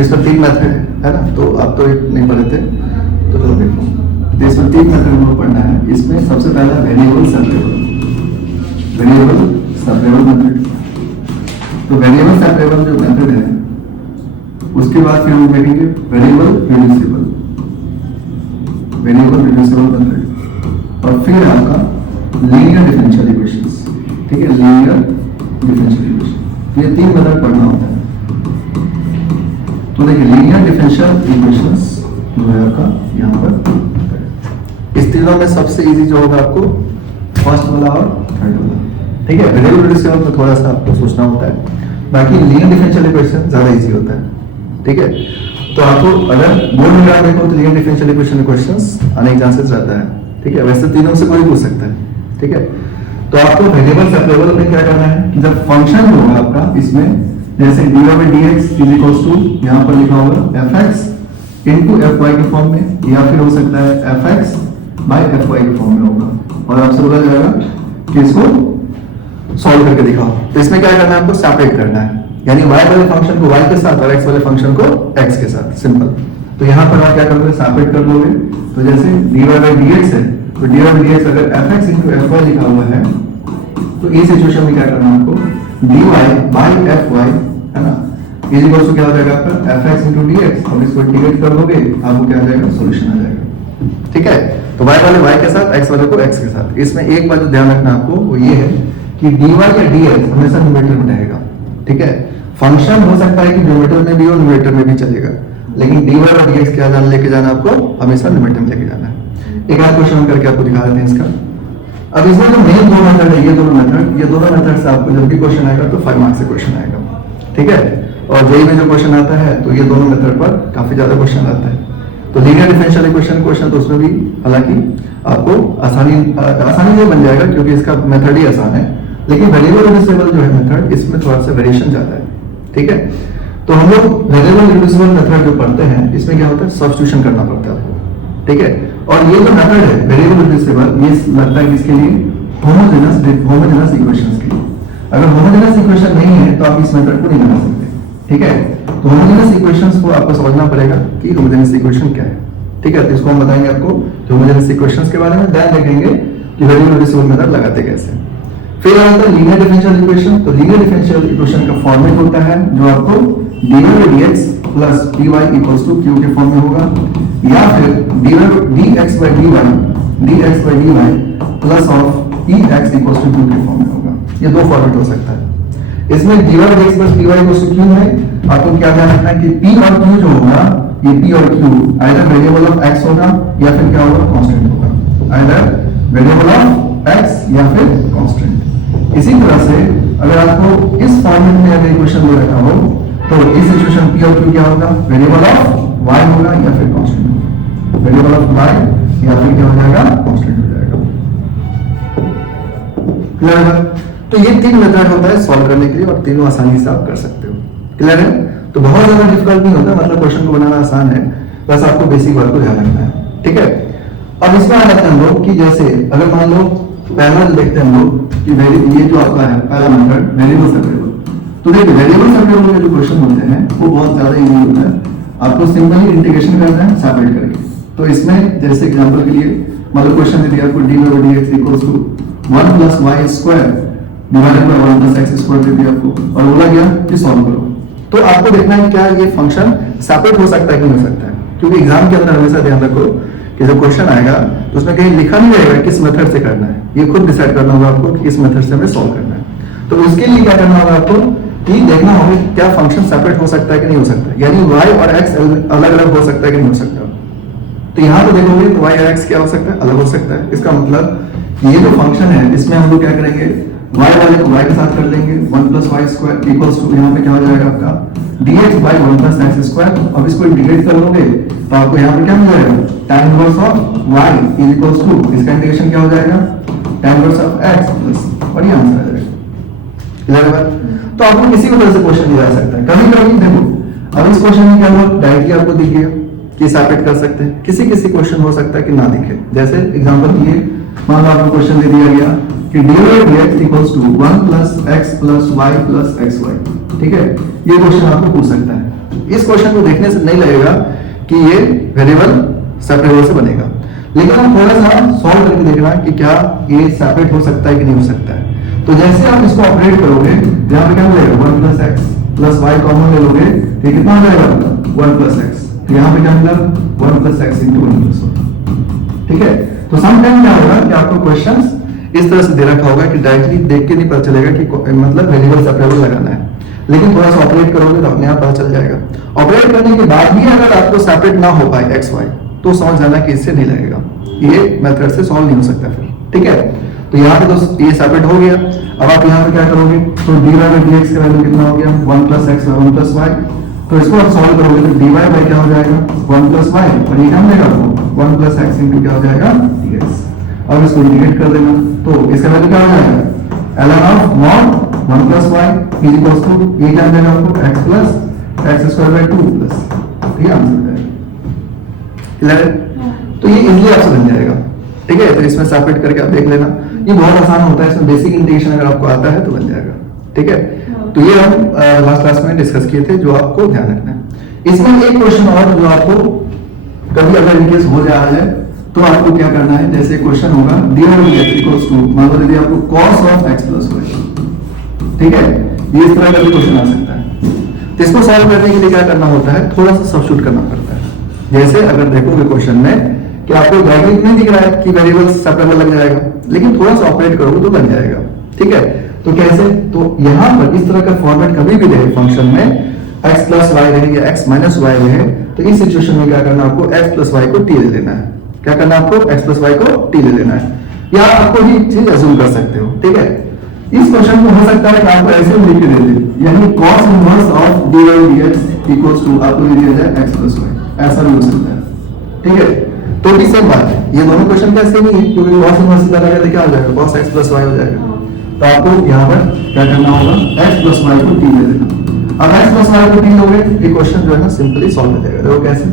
तो इसमें 3 मेथड है ना, तो आप तो एक नहीं पढ़े थे, तो चलो देखो। तो इसमें 3 मेथड हमको पढ़ना है। इसमें सबसे पहला वेरिएबल सेपरेबल मेथड। तो वेरिएबल सेपरेबल जो मेथड है, उसके बाद फिर हम देखेंगे वेरिएबल रिड्यूसिबल मेथड, और फिर आपका लीनियर डिफरेंशियल इक्वेशंस। ठीक है, लीनियर डिफरेंशियल इक्वेशन, ये 3 मेथड पढ़ना होता है। तो देखिए लीनियर डिफरेंशियल इक्वेशंस जो है आपका यहाँ पर, इस तीनों में सबसे इजी जो होगा आपको फर्स्ट वाला और थर्ड वाला। ठीक है, वेरिएबल रिड्यूसिबल में थोड़ा सा आपको सोचना होता है, बाकी लीनियर डिफरेंशियल इक्वेशन ज्यादा इजी होता है। ठीक है, तो आपको अगर बोर्ड में याद देखो तो लीनियर डिफरेंशियल इक्वेशन में क्वेश्चंस आने के चांसेस रहता है। ठीक है, वैसे तीनों से कोई पूछ सकता है। ठीक है, तो आपको वेरिएबल सेपरेबल में क्या करना है कि जब फंक्शन होगा आपका इसमें, जैसे dy/dx इज इक्वल्स टू यहाँ पर लिखा होगा fx इनटू fy के फॉर्म में, या फिर हो सकता है fx बाय fy के फॉर्म में होगा, और आपसे बोला जाएगा कि इसको सॉल्व करके दिखाओ। तो इसमें क्या करना है, आपको सेपरेट करना है, यानी y वाले फंक्शन को y के साथ और x वाले फंक्शन को x के साथ, सिंपल। तो यहाँ पर आप क्या करोगे, सेपरेट कर लोगे। तो जैसे dy/dx है, तो dy/dx अगर fx into fy लिखा हुआ है, तो इस सिचुएशन में क्या करना है आपको, dy/fy है ना, इज इक्वल टू क्या हो जाएगा आपका fx into dx, और इसको इंटीग्रेट कर लोगे, आपको क्या आ जाएगा, सॉल्यूशन आ जाएगा। ठीक है, तो y वाले y के साथ, x वाले को x के साथ। इसमें एक बात जो ध्यान रखना आपको वो ये है कि dy या dx हमेशा न्यूमरेटर में रहेगा। ठीक है, फंक्शन हो सकता है कि न्यूमरेटर में भी और न्यूमरेटर में भी चलेगा, लेकिन dy और dx क्या जान लेके जाना आपको, हमेशा न्यूमरेटर में लेके जाना है। एक आध क्वेश्चन हम करके आपको दिखा देते हैं इसका। अब इसमें जो मेन दो मेथड है, ये दोनों मेथड से आपको जब भी क्वेश्चन आएगा तो 5 मार्क्स से क्वेश्चन आएगा। ठीक है, और जेईई में जो क्वेश्चन आता है तो ये दोनों मेथड पर काफी ज्यादा क्वेश्चन आता है। तो लीनियर डिफरेंशियल इक्वेशन तो उसमें भी हालांकि आपको आसानी से बन जाएगा, क्योंकि इसका मेथड ही आसान है, लेकिन वेरिएबल रिड्यूसिबल जो है मेथड, इसमें थोड़ा सा वेरिएशन ज्यादा है। ठीक है, तो हम लोग वेरिएबल रिड्यूसिबल मेथड जो पढ़ते हैं, इसमें क्या होता है, सब्स्टिट्यूशन करना पड़ता है आपको। ठीक है, और ये जो मेथड है वेरिएबल रिड्यूसिबल, ये लगता है किसके लिए, होमोजेनस इक्वेशंस के लिए। अगर होमोजेनस इक्वेशन नहीं है तो आप इस मेथड को नहीं बना सकते। ठीक है, तो होमोजेनस इक्वेशंस को आपको समझना पड़ेगा कि होमोजेनस इक्वेशन क्या है। ठीक है, तो इसको हम बताएंगे आपको होमोजेनस इक्वेशंस के बारे में, देन देखेंगे कि वेरिएबल रिड्यूसिबल मेथड लगाते कैसे। फिर आता है लीनियर डिफरेंशियल इक्वेशन। तो लीनियर डिफरेंशियल इक्वेशन का फॉर्मेट होता है जो आपको dy/dx plus dy equals to q के फॉर्म में होगा, या फिर dx/dy plus of ex equals to q के फॉर्म में होगा। ये दो फॉर्मेट हो सकता है। इसमें dy/dx plus dy equals to q है। आपको क्या ध्यान रखना है कि p और q जो होगा, ये p और q either variable of x होगा या फिर क्या होगा, कांस्टेंट होगा, आइदर वेरिएबल ऑफ x या फिर कांस्टेंट। इसी तरह से अगर आपको इस फॉर्मेट में अगर इक्वेशन दे रखा हो, तो इस सिचुएशन p और q क्या होगा, वेरिएबल ऑफ y होगा या फिर कांस्टेंट होगा, वेरिएबल ऑफ y या फिर क्या हो जाएगा, कांस्टेंट हो जाएगा। क्लियर है? तो ये 3 मेथड होता है सॉल्व करने के लिए, और तीनों आसानी से आप कर सकते हो। क्लियर है? तो बहुत ज्यादा डिफिकल्ट नहीं होता, मतलब क्वेश्चन को बनाना आसान है, बस आपको बेसिक बात को ध्यान रखना है। ठीक है, अब इसमें आ जाते हैं हम लोग कि जैसे अगर मान लो पहला जो देखते हैं हम लोग कि ये जो आपका है पहला मेथड वेरिएबल सेपरेबल। तो देखिए वेरिएबल सेपरेबल के जो क्वेश्चन होते हैं वो बहुत ज्यादा इजी होता है, आपको सिंपली इंटीग्रेशन करना है सेपरेट करके। तो इसमें जैसे एग्जांपल के लिए मतलब क्वेश्चन दे दिया आपको dy/dx equals to 1 + y² divided by 1 + x² दे दिया आपको, और बोला गया कि सॉल्व करो। तो आपको देखना है क्या ये फंक्शन सेपरेट हो सकता है कि नहीं हो सकता है, क्योंकि एग्जाम के अंदर हमेशा ध्यान रखो कि जब क्वेश्चन आएगा तो उसमें कहीं लिखा नहीं रहेगा किस मेथड से करना है, ये खुद डिसाइड करना होगा आपको कि किस मेथड से हमें सॉल्व करना है। तो उसके लिए क्या करना होगा आपको कि देखना होगा क्या फंक्शन सेपरेट हो सकता है कि नहीं हो सकता, यानी y और x अलग अलग हो सकता है कि नहीं हो सकता। तो यहाँ पे देखोगे तो y और x क्या हो सकता है, अलग हो सकता है। इसका मतलब ये जो फंक्शन है इसमें हम लोग क्या करेंगे, y वाले को y के साथ कर देंगे, 1 + y² इक्वल्स टू यहाँ पे क्या हो जाएगा आपका dx/1 + x²। अब इसको इंटीग्रेट कर लोगे तो आपको यहाँ पे क्या मिल जाएगा, tan inverse of y is equals to, इसका इंटीग्रेशन क्या हो जाएगा, tan inverse of x plus, और ये आंसर आ जाएगा। क्लियर है? तो आपको किसी भी तरह से क्वेश्चन दिया जा सकता है। कभी कभी देखो अब इस क्वेश्चन में क्या हुआ, डायरेक्टली आपको दिख गया कि सेपरेट कर सकते हैं, किसी किसी क्वेश्चन हो सकता है कि ना दिखे। जैसे एग्जांपल के लिए मान लो आपको क्वेश्चन दे दिया गया कि dy/dx equals to 1 + x + y + xy। ठीक है, ये क्वेश्चन आपको पूछ सकता है। इस क्वेश्चन को देखने से नहीं लगेगा कि ये वेरिएबल सेपरेबल से बनेगा, लेकिन हम थोड़ा सा सॉल्व करके देखना कि क्या ये सेपरेट हो सकता है कि नहीं हो सकता है। तो जैसे आप इसको ऑपरेट करोगे, यहाँ पे क्या मिलेगा 1 plus X plus Y common ले लोगे, तो कितना हो जाएगा 1 प्लस एक्स, तो यहाँ पे क्या मिला 1 प्लस एक्स इंटू 1 प्लस 1। ठीक है, तो समटाइम क्या होगा कि आपको क्वेश्चंस इस तरह से दे रखा होगा कि डायरेक्टली देख के नहीं पता चलेगा कि मतलब वेरिएबल सेपरेबल लगाना है, लेकिन थोड़ा सा ऑपरेट करोगे तो अपने आप पता चल जाएगा। ऑपरेट करने के बाद भी अगर आपको सेपरेट ना हो पाए एक्स वाई, तो समझ जाना कि इससे नहीं लगेगा, ये मेथड से सॉल्व नहीं हो सकता फिर। ठीक है, तो यहाँ पे तो ये सेपरेट हो गया। अब आप यहाँ पे क्या करोगे, तो dy बाई dx का वैल्यू कितना हो गया 1 प्लस एक्स 1 प्लस वाई, तो इसको आप सॉल्व करोगे तो dy बाई क्या हो जाएगा 1 प्लस वाई, और ये क्या मिलेगा आपको 1 प्लस एक्स इंटू क्या हो जाएगा dx। अब इसको इंटीग्रेट कर देना, तो इसका वैल्यू क्या हो जाएगा ln of mod 1 plus Y is equals to ये क्या मिलेगा आपको x plus X square by 2 plus, ये आंसर हो जाएगा। क्लियर है, तो ये इजीली आपसे बन जाएगा। ठीक है, तो इसमें सेपरेट करके आप देख लेना, ये बहुत आसान होता है, इसमें बेसिक इंटीग्रेशन अगर आपको आता है तो बन जाएगा। ठीक है, तो ये हम लास्ट क्लास में डिस्कस किए थे, जो आपको ध्यान रखना है। इसमें एक क्वेश्चन और जो आपको कभी अगर इनकेस हो जा रहा है तो आपको क्या करना है, जैसे क्वेश्चन होगा dy dx इक्वल्स टू, मान लो यदि आपको cos of x plus y, ठीक है, ये इस तरह का भी क्वेश्चन आ सकता है। तो इसको सॉल्व करने के लिए क्या करना होता है, थोड़ा सा सब्स्टिट्यूट करना पड़ता है। जैसे अगर देखोगे क्वेश्चन में कि आपको डायरेक्टली नहीं दिख रहा है कि वेरिएबल सेपरेबल लग जाएगा, लेकिन थोड़ा सा ऑपरेट करोगे तो बन जाएगा। ठीक है, तो कैसे, तो यहाँ पर इस तरह का फॉर्मेट कभी भी रहे फंक्शन में x प्लस वाई रहे या x माइनस वाई रहे, तो इस सिचुएशन में क्या करना, आपको x प्लस वाई को t ले लेना है। क्या करना है आपको, x प्लस वाई को t ले लेना है, या आपको ही चीज अज्यूम कर सकते हो। ठीक है, इस क्वेश्चन को हो सकता है कि आपको ऐसे लिख के दे दे, यानी cos inverse of dy dx equals to आपको दे दिया जाए x प्लस वाई, ऐसा भी हो सकता है। ठीक है, तो भी सेम बात है, ये दोनों क्वेश्चन क्या सेम ही है, क्योंकि cos इनवर्स इधर आएगा तो क्या हो जाएगा cos x प्लस वाई हो जाएगा। तो आपको यहाँ पर क्या करना होगा, x प्लस वाई को t ले लेना। अब x प्लस वाई को t लोगे, ये क्वेश्चन जो है ना सिंपली सॉल्व हो जाएगा। देखो कैसे,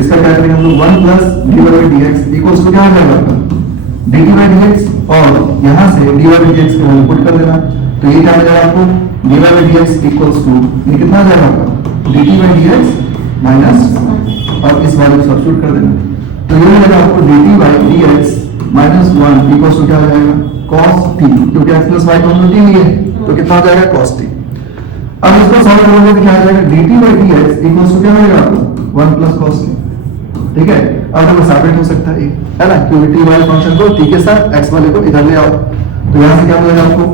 इसका क्या करेंगे हम लोग 1 plus dy by dx equals to क्या हो जाएगा आपका dt बाई dx, और यहाँ से dy बाई dx को वैल्यू पुट कर देना, तो ये क्या हो जाएगा आपको dy by dx equals to, ये कितना आ जाएगा आपका dt बाई dx माइनस, और इस वैल्यू को सब्स्टिट्यूट कर देना, तो ये हो जाएगा आपको dt by dx minus 1 equals to क्या हो जाएगा cos t, क्योंकि x प्लस y को हमने t लिए, तो कितना हो जाएगा cos t। अब इसको सॉल्व करोगे तो क्या आ जाएगा dt by dx equals to क्या हो जाएगा आपको 1 प्लस cos t। ठीक है, अब वो सेपरेट हो सकता है ना, क्योंकि t वाले फंक्शन को t के साथ x वाले को इधर ले आओ, तो यहाँ से क्या हो जाएगा आपको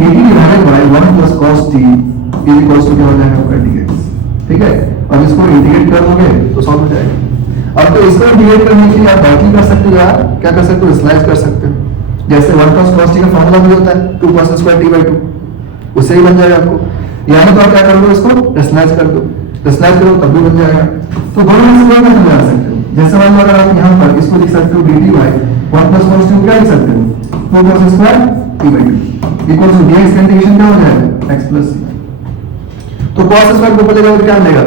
dt divided by 1 plus cos t is equals to क्या हो जाएगा आपका dx। ठीक है, अब इसको इंटीग्रेट कर दोगे तो सॉल्व हो जाएगा। अब तो इसको इंटीग्रेट करने के लिए आप डायरेक्टली कर सकते हो, यार क्या कर सकते हो, स्लाइस कर सकते हो। जैसे 1 प्लस cos t का फार्मूला भी होता है 2 cos स्क्वायर t बाई 2, उससे ही बन जाएगा आपको। यानी तो आप क्या कर दो, इसको रेशनलाइज कर दो, रेशनलाइज करो तब भी बन जाएगा। तो दोनों में से कोई भी बना सकते हो। जैसे मान लो अगर आप यहाँ पर इसको लिख सकते हो dt by 1 plus cos t क्या लिख सकते हो 4 cos square t by 2 equals to dx का इंटीग्रेशन क्या हो जाएगा x प्लस c। तो cos स्क्वायर को बदलेगा तो क्या मिलेगा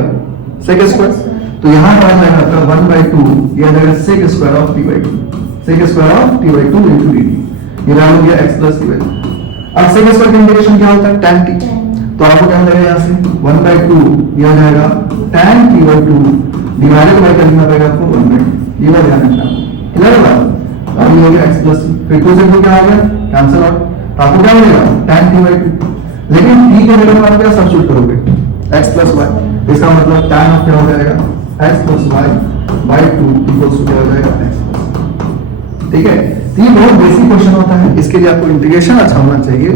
sec स्क्वायर, तो यहाँ पर आ जाएगा आपका 1 बाई 2, ये आ जाएगा sec square of t by 2, sec square of t by 2 into dt, ये डाल दिया x प्लस c बाई 2। अब sec स्क्वायर का इंटीग्रेशन क्या होता है tan t, तो आपको क्या मिलेगा यहाँ से 1 बाई 2, ये आ जाएगा tan t by 2 divided by करना पड़ेगा आपको 1 बाई 2, ये बात ध्यान रखना। क्लियर है बात, अब ये हो गया x प्लस c, फिर 2 से 2 क्या आ गया कैंसिल आउट, तो आपको क्या मिलेगा tan t बाई 2, लेकिन t के जगह पर आप क्या सब्स्टिट्यूट करोगे x प्लस y, इसका मतलब tan ऑफ क्या हो जाएगा x plus y by 2 equals to क्या हो जाएगा x प्लस। ठीक है, तो ये बहुत बेसिक क्वेश्चन होता है, इसके लिए आपको इंटीग्रेशन अच्छा होना चाहिए,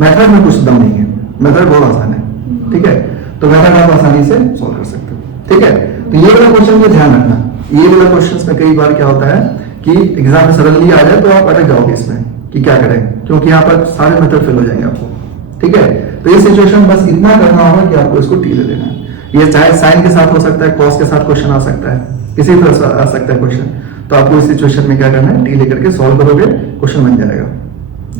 मेथड में कुछ दम नहीं है, मेथड बहुत आसान है। ठीक है, तो मेथड आप आसानी से सॉल्व कर सकते हो। ठीक है, तो ये वाला क्वेश्चन को ध्यान रखना, ये वाला क्वेश्चन में कई बार क्या होता है कि एग्जाम में सडनली आ जाए तो आप अटक जाओगे इसमें कि क्या करें, क्योंकि यहाँ पर सारे मेथड फेल हो जाएंगे आपको। ठीक है, तो ये सिचुएशन बस इतना करना होगा कि आपको इसको टी ले लेना है। ये चाहे साइन के साथ हो सकता है, कॉस के साथ क्वेश्चन आ सकता है, किसी तरह से आ सकता है क्वेश्चन, तो आपको इस सिचुएशन में क्या करना है टी लेकर के सॉल्व करोगे, क्वेश्चन बन जाएगा।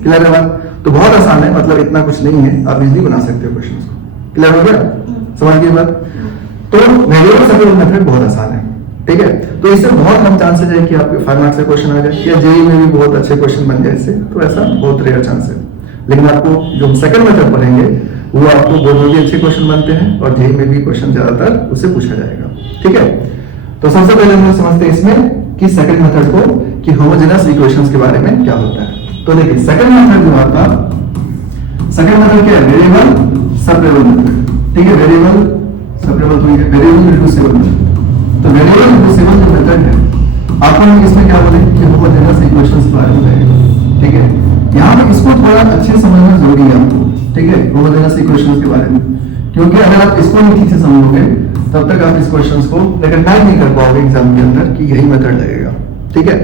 क्लियर है बात, तो बहुत आसान है, मतलब इतना कुछ नहीं है, आप इजीली बना सकते हो क्वेश्चन को। क्लियर हो गया, समझ गए बात। तो वेरिएबल सेपरेबल मेथड बहुत आसान है। ठीक है, तो इससे बहुत कम चांसेस है कि आपके 5 मार्क्स से क्वेश्चन आ जाए, या जेईई में भी बहुत अच्छे क्वेश्चन बन जाए इससे, तो ऐसा बहुत रेयर चांस है। लेकिन आपको जो सेकंड मेथड पढ़ेंगे वो आपको बोर्ड में भी अच्छे क्वेश्चन बनते हैं और जेईई में भी क्वेश्चन ज्यादातर उससे पूछा जाएगा। ठीक है, तो सबसे पहले हम लोग समझते हैं इसमें कि सेकंड मेथड को कि होमोजेनस इक्वेशंस के बारे में क्या होता है। तो देखिए सेकंड मेथड जो आता, सेकंड मेथड क्या है, वेरिएबल सेपरेबल मेथड। ठीक है, वेरिएबल सेपरेबल तो ये वेरिएबल रिड्यूसिबल मेथड। तो वेरिएबल रिड्यूसिबल जो मेथड है आपको हम इसमें क्या बोलेंगे कि होमोजेनस इक्वेशंस के बारे में बताएगा। ठीक है, यहाँ पे इसको थोड़ा अच्छे समझना जरूरी है आपको। ठीक है, होमोजेनस इक्वेशंस के बारे में, क्योंकि अगर आप इसको नहीं ठीक से समझोगे तब तक आप इस क्वेश्चंस को रिकॉग्नाइज नहीं कर पाओगे एग्जाम के अंदर कि यही मेथड लगेगा। ठीक है,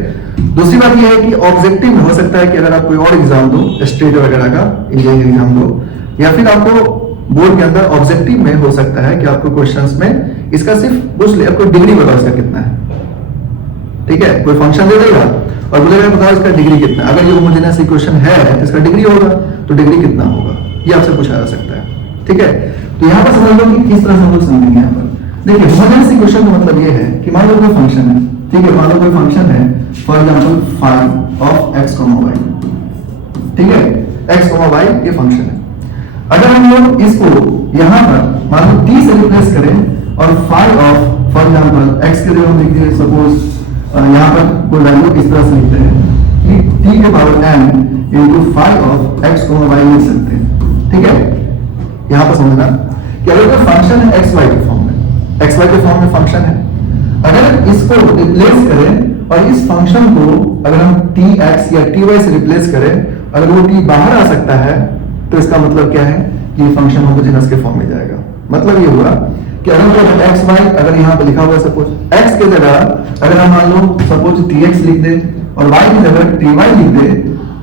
दूसरी बात यह है कि ऑब्जेक्टिव में हो सकता है कि अगर आप कोई और एग्जाम दो, स्टेट वगैरह का इंजीनियरिंग एग्जाम दो, या फिर आपको बोर्ड के अंदर ऑब्जेक्टिव में हो सकता है कि आपको क्वेश्चंस में इसका सिर्फ पूछ ले, आपको डिग्री बताओ इसका कितना है। ठीक है, कोई फंक्शन दे देगा और बोलेगा बताओ इसका डिग्री कितना है। अगर ये होमोजेनस इक्वेशन है तो इसका डिग्री होगा, तो डिग्री कितना होगा ये आपसे पूछा जा सकता है। ठीक है, तो यहाँ पर समझ लो कि किस तरह से हम लोग समझेंगे। यहाँ पर देखिए होमोजेनस इक्वेशन का मतलब ये है कि मान लो कोई फंक्शन है। ठीक है, मान लो कोई फंक्शन है for example phi of x, y। ठीक है, x, y ये फंक्शन है। अगर हम लोग इसको यहाँ पर मान लो t से रिप्लेस करें और phi of for example x के जगह हम लिख दिए सपोज यहाँ पर कोई वैल्यू इस तरह से लिखते हैं कि t के power n into phi of x, y लिख सकते हैं। ठीक है, यहाँ पर समझना कि अगर कोई फंक्शन है x, y के फॉर्म में, x, y के फॉर्म में फंक्शन है, अगर इसको रिप्लेस करें और इस फंक्शन को अगर हम tx या ty से रिप्लेस करें, अगर वो t बाहर आ सकता है तो इसका मतलब क्या है कि ये फंक्शन होमोजेनस के फॉर्म में जाएगा। मतलब ये हुआ कि अगर एक्स वाई अगर यहाँ पे लिखा हुआ है सपोज x के जगह अगर हम मान लो सपोज tx लिख दे और y की जगह ty लिख दे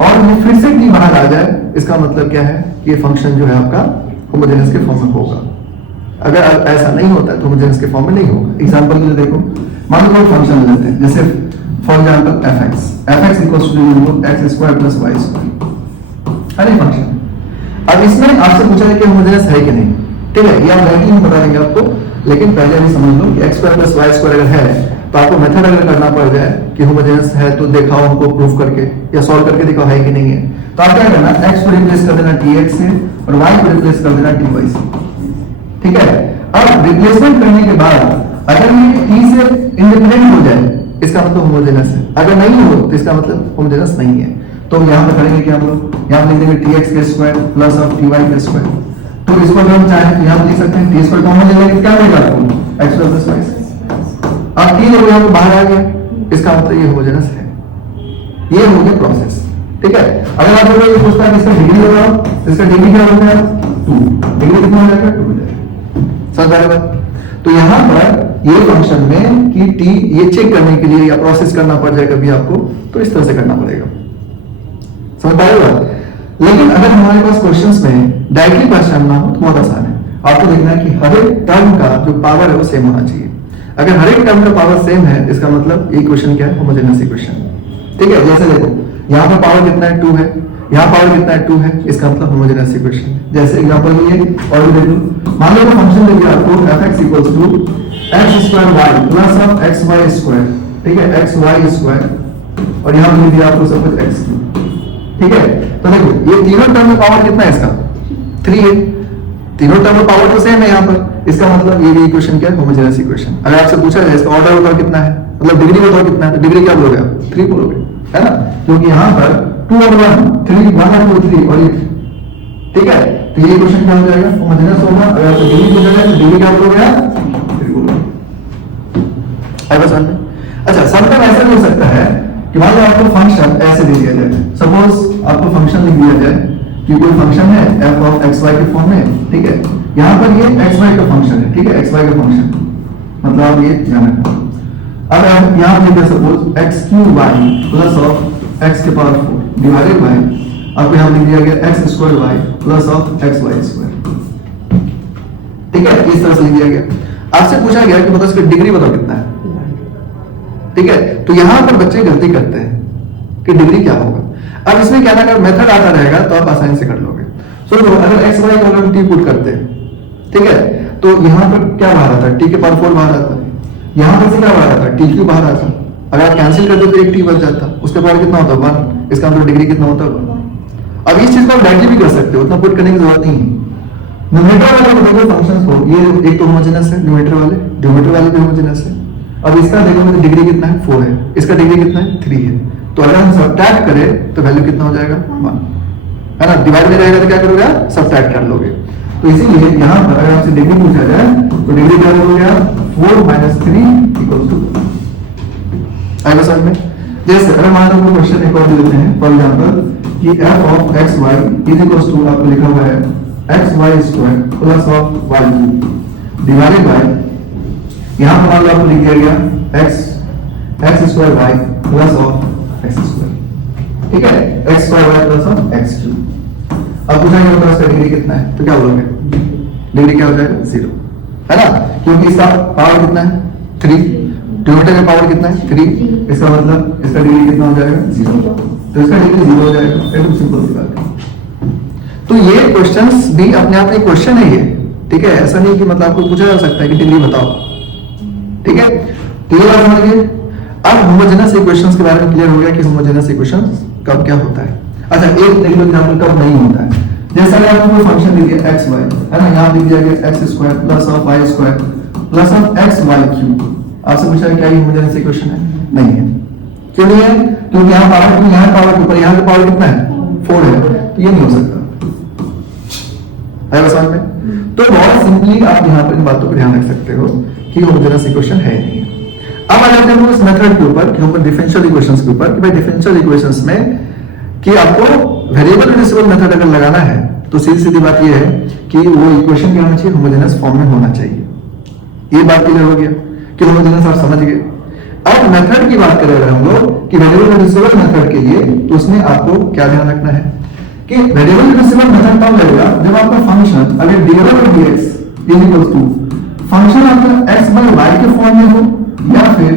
और ये फिर से t बाहर आ जाए, इसका मतलब क्या है कि ये फंक्शन जो है आपका होमोजेनस के फॉर्म में होगा। अगर ऐसा नहीं होता है तो होमोजेनस के फॉर्म में नहीं होगा। एग्जांपल के लिए देखो, मान लो कोई फंक्शन लेते हैं जैसे for example fx equals to x square plus y square, है फंक्शन। अब इसमें आपसे पूछा है कि होमोजेनस है कि नहीं। ठीक है, ये आप डायरेक्टली नहीं बता देंगे आपको, लेकिन पहले भी समझ लो कि x square plus y square अगर है तो आपको मेथड अगर करना पड़ जाए कि होमोजेनस है तो दिखाओ हमको प्रूफ करके या सॉल्व करके दिखाओ है कि नहीं है, तो आप क्या करना x को रिप्लेस कर देना tx से और y को रिप्लेस कर देना ty से। ठीक है, अब रिप्लेसमेंट करने के बाद अगर ये t से इंडिपेंडेंट हो जाए इसका मतलब होमोजेनस है, अगर नहीं हो तो इसका मतलब होमोजेनस नहीं है। तो यहाँ पे करेंगे कि हम लोग यहाँ लिख देंगे tx के स्क्वायर प्लस ऑफ ty के स्क्वायर। तो इसको अगर हम चाहें तो यहाँ लिख सकते हैं t स्क्वायर कॉमन ले लेंगे, क्या मिलेगा आपको x स्क्वायर प्लस y। अब t जब यहाँ पे बाहर आ गया इसका मतलब ये होमोजेनस है। ये हो गया प्रोसेस। ठीक है, अगर आप लोग ये पूछता है इसका डिग्री लगाओ तो इसका डिग्री क्या होता है 2, डिग्री कितना हो जाएगा 2 हो जाएगा। समझ आएगा? तो यहाँ पर ये फंक्शन में कि t ये चेक करने के लिए या प्रोसेस करना पड़ जाए कभी आपको, तो इस तरह से करना पड़ेगा। समझ पाएगा? लेकिन अगर हमारे पास क्वेश्चंस में डायरेक्टली पहचानना हो तो बहुत आसान है। आपको देखना है कि हर एक टर्म का जो पावर है वो सेम होना चाहिए। अगर हर एक टर्म का पावर सेम है इसका मतलब ये इक्वेशन क्या है, होमोजेनस इक्वेशन। ठीक है, जैसे देखो यहाँ पर पावर कितना है 2 है, यहाँ पावर कितना है 2 है, इसका मतलब होमोजेनस इक्वेशन। जैसे एग्जांपल लिए और भी देख लो, मान लो फंक्शन दे दिया आपको fx equals to x square y plus of xy square. ठीक है, xy स्क्वायर और यहाँ दे दिया आपको सब कुछ x। ठीक है, तो देखो ये तीनों टर्म में पावर कितना है इसका 3 है, तीनों टर्म में पावर तो सेम है यहाँ पर, इसका मतलब ये भी इक्वेशन क्या है, होमोजेनस इक्वेशन। अगर आपसे पूछा जाए इसका ऑर्डर बताओ कितना है, मतलब डिग्री बताओ कितना है, तो डिग्री क्या बोलोगे आप 3 बोलोगे, है ना, क्योंकि यहाँ पर 2 और 1 3 1 और 3 और 8। ठीक है, तो ये इक्वेशन क्या हो जाएगा, होमोजेनस होगा। अगर आपसे डिग्री पूछा जाए तो डिग्री क्या बोलोगे आप 3 बोलोगे। है बस में। अच्छा, समटाइम ऐसा भी हो सकता है कि मान लो आपको फंक्शन ऐसे दे दिया जाए, सपोज आपको फंक्शन लिख दिया जाए कि कोई फंक्शन है f ऑफ x y के फॉर्म में। ठीक है, यहाँ पर ये x y का फंक्शन है। ठीक है, x y का फंक्शन मतलब आप ये ध्यान रखना। अब हम यहाँ लिख दे suppose x cube y plus of x के पावर 4 डिवाइडेड बाय आपको यहाँ लिख दिया गया x square y plus of x y square. ठीक है, इस तरह से लिख दिया गया। आपसे पूछा गया कि बताओ इसकी डिग्री बताओ कितना है। ठीक है, तो यहाँ पर बच्चे गलती करते हैं कि डिग्री क्या होगा। अब इसमें क्या ना, अगर मेथड आता रहेगा तो आप आसानी से कर लोगे। सोचो अगर x y को हम t पुट करते हैं, ठीक है, तो यहाँ पर क्या बाहर आता है, t के पावर 4 बाहर आता है, यहाँ पर से क्या बाहर आता है t क्यूब बाहर आता है। अगर आप कैंसिल करते तो एक t बच जाता, उसके पावर कितना होता है 1, इसका मतलब डिग्री कितना होता है 1। अब इस चीज को आप डायरेक्टली भी कर सकते हो, उतना पुट करने की जरूरत नहीं है। न्यूमरेटर वाले को देखो फंक्शंस को, ये एक तो होमोजेनस है न्यूमरेटर वाले भी होमोजेनस है। अब इसका देखो मुझे डिग्री कितना है 4 है, इसका डिग्री कितना है 3 है, तो अगर हम सब्ट्रैक्ट करें तो वैल्यू कितना हो जाएगा 1 है ना। डिवाइड में रहेगा तो क्या करोगे आप सब्ट्रैक्ट कर लोगे। तो इसीलिए यहाँ पर अगर आपसे डिग्री पूछा जाए तो डिग्री क्या करोगे आप 4 - 3 इक्वल टू आएगा समझ में। जैसे अगर मान लो क्वेश्चन एक और दे देते हैं फॉर एग्जांपल कि f of xy is equal to आपको लिखा हुआ है xy square plus of y divided by यहाँ पर मान लो आपको लिख दिया गया x square y plus of x square, ठीक है, x square y plus of x cube. अब पूछा गया होगा इसका डिग्री कितना है, तो क्या बोलोगे डिग्री क्या हो जाएगा 0 है ना, क्योंकि इसका पावर कितना है 3, न्यूमरेटर का पावर कितना है 3, इसका मतलब इसका डिग्री कितना हो जाएगा 0, तो इसका डिग्री 0 हो जाएगा। एकदम सिंपल सी बात है। तो ये क्वेश्चंस भी अपने आप में क्वेश्चन है ये, ठीक है, ऐसा नहीं कि मतलब आपको पूछा जा सकता है कि डिग्री बताओ, ठीक है। क्लियर समझ गए। अब होमोजेनस इक्वेशंस के बारे में क्लियर हो गया कि होमोजेनस इक्वेशंस कब क्या होता है। अच्छा एक देख लो एग्जांपल कब नहीं होता है। जैसा कि आपको कोई फंक्शन दिया गया x y है ना, यहां दिख दिया गया x square plus of y square plus of x y cube. आपसे पूछा है क्या ये होमोजेनस इक्वेशन है, नहीं है। क्यों नहीं है, क्योंकि यहां पावर के ऊपर यहां का पावर कितना है 4 है, तो ये नहीं हो सकता है समझ में। तो बहुत सिंपली आप यहां पर इन बातों पर ध्यान रख सकते हो कि होमोजेनस इक्वेशन है नहीं है। अब आ जाते हैं इस मेथड के ऊपर कि ऊपर डिफरेंशियल इक्वेशंस के ऊपर कि भाई डिफरेंशियल इक्वेशंस में कि आपको वेरिएबल रिड्यूसिबल मेथड अगर लगाना है तो सीधी सीधी बात ये है कि वो इक्वेशन क्या होना चाहिए होमोजेनस फॉर्म में होना चाहिए। ये बात क्लियर हो गया कि होमोजेनस आप समझ गए। अब मेथड की बात करें हम लोग कि वेरिएबल रिड्यूसिबल मेथड के लिए, तो उसमें आपको क्या ध्यान रखना है कि वेरिएबल रिड्यूसिबल मेथड तब लगेगा जब आपका फंक्शन अगर dx is equal to function आपका x by y के फॉर्म में हो या फिर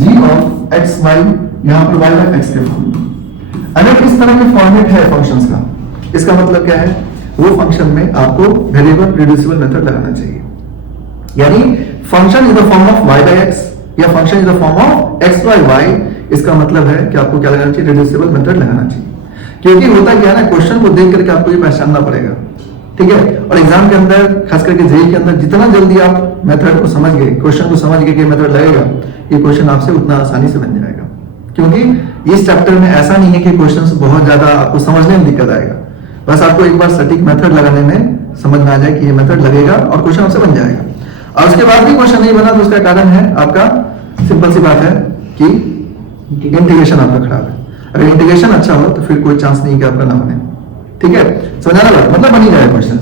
g of x y यहां पर y by x के फॉर्म में। अगर इस तरह के फॉर्मेट है फंक्शंस का, इसका मतलब क्या है, वो फंक्शन में आपको वेरिएबल रिड्यूसिबल मेथड लगाना चाहिए। यानी function in the form of y by x या function in the form of x by y, इसका मतलब है कि आपको क्या लगाना चाहिए रिड्यूसिबल मेथड लगाना चाहिए। क्योंकि होता क्या है ना, क्वेश्चन को देख करके आपको ये पहचानना पड़ेगा, ठीक है। और एग्जाम के अंदर खास करके जेईई के अंदर जितना जल्दी आप मेथड को समझ गए, क्वेश्चन को समझ गए कि मेथड लगेगा, ये क्वेश्चन आपसे उतना आसानी से बन जाएगा। क्योंकि इस चैप्टर में ऐसा नहीं है कि क्वेश्चंस बहुत ज्यादा आपको समझने में दिक्कत आएगा, बस आपको एक बार सटीक मेथड लगाने में समझ में आ जाए कि ये मेथड लगेगा और क्वेश्चन आपसे बन जाएगा। और उसके बाद भी क्वेश्चन नहीं बना तो उसका कारण है आपका सिंपल सी बात है कि इंटीग्रेशन आपका खराब है। अगर इंटीग्रेशन अच्छा हो तो फिर कोई चांस नहीं कि आपका ना बने, ठीक है, समझाना बात मतलब बनी जाए क्वेश्चन।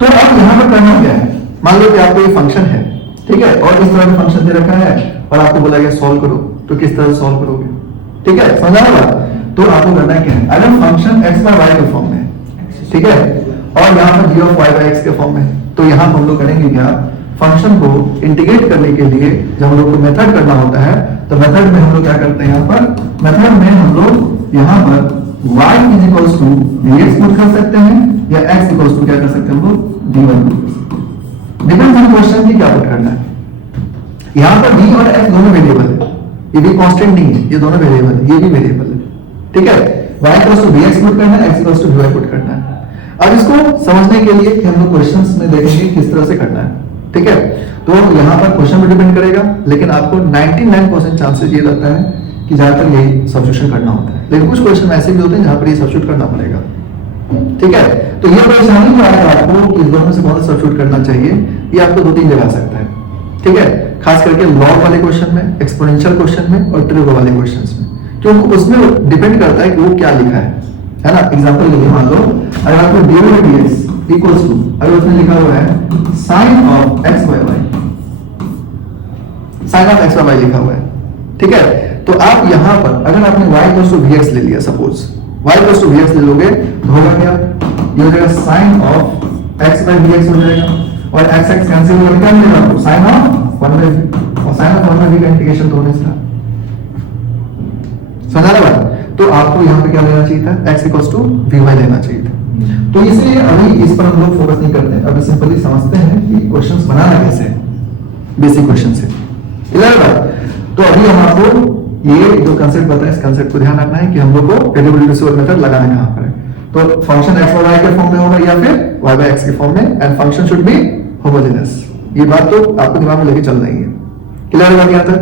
तो अब यहाँ पर करना क्या है, मान लो कि आपको ये फंक्शन है, ठीक है, और इस तरह का फंक्शन दे रखा है और आपको बोला गया सॉल्व करो, तो किस तरह से सॉल्व करोगे, ठीक है, समझाना बात। तो आपको करना क्या है, अगर फंक्शन x by y के फॉर्म में, ठीक है, और यहाँ पर g of y by x के फॉर्म में, तो यहाँ हम लोग करेंगे क्या, फंक्शन को इंटीग्रेट करने के लिए जब हम लोग को मेथड करना होता है तो मेथड में हम लोग क्या करते हैं, यहाँ पर मेथड में हम लोग यहाँ पर y is equals to dx put कर सकते हैं या x equals to क्या कर सकते हैं हम लोग dy पुट कर सकते हैं। डिपेंड्स ऑन क्वेश्चन की क्या पुट करना है। यहाँ पर d और x दोनों वेरिएबल है, ये भी कांस्टेंट नहीं है, ये दोनों वेरिएबल है, ये भी वेरिएबल है, ठीक है। y equals to dx put करना है, x equals to dy put करना है। अब इसको समझने के लिए हम लोग क्वेश्चंस में देखेंगे किस तरह से करना है, ठीक है। तो यहाँ पर क्वेश्चन पर डिपेंड करेगा, लेकिन आपको 99% चांसेस ये लगता है कि ज्यादातर यही सब्स्टिट्यूशन करना होता है, लेकिन कुछ क्वेश्चन ऐसे भी होते हैं जहां पर ये सब्स्टिट्यूट करना पड़ेगा, ठीक है। तो ये परेशानी जो आएगा आपको कि इस दोनों से कौन सा सब्स्टिट्यूट करना चाहिए, ये आपको 2-3 जगह आ सकता है, ठीक है, खास करके लॉग वाले क्वेश्चन में, एक्सपोनेंशियल क्वेश्चन में और ट्रिगो वाले क्वेश्चंस में, क्योंकि उसमें डिपेंड करता है कि वो क्या लिखा है ना। एग्जांपल के लिए मान लो अगर आपको dx इक्वल्स टू, अगर उसमें लिखा हुआ है sine of x by y, sine of x by y लिखा हुआ है, ठीक है, तो आप यहां पर अगर आपने y इक्वल्स टू vx ले लिया, suppose y equals to vx ले लोगे तो होगा क्या, ये हो जाएगा sine of x by vx हो जाएगा और x x कैंसिल हो जाएगा, क्या मिलेगा आपको साइन ऑफ 1 by v, और साइन ऑफ 1 by v का इंटीग्रेशन तो होने से समझा ना बात। तो आपको यहाँ पे क्या लेना चाहिए था, x इक्वल्स टू vy लेना चाहिए था। तो इसलिए अभी इस पर हम लोग फोकस नहीं करते हैं, अभी सिंपली समझते हैं कि क्वेश्चंस बनाना कैसे है, बेसिक क्वेश्चन से, क्लियर बात। तो अभी हम आपको ये जो कंसेप्ट बताया, इस कंसेप्ट को ध्यान रखना है कि हम लोग को वेरिएबल रिड्यूसिबल मेथड लगाना कहां पर है। तो फंक्शन एक्स बाय वाई के फॉर्म में होगा या फिर वाई बाय एक्स के फॉर्म में, and function should be homogeneous. ये बात तो आपको दिमाग में लेके चल रही है। क्लियर हो गया था?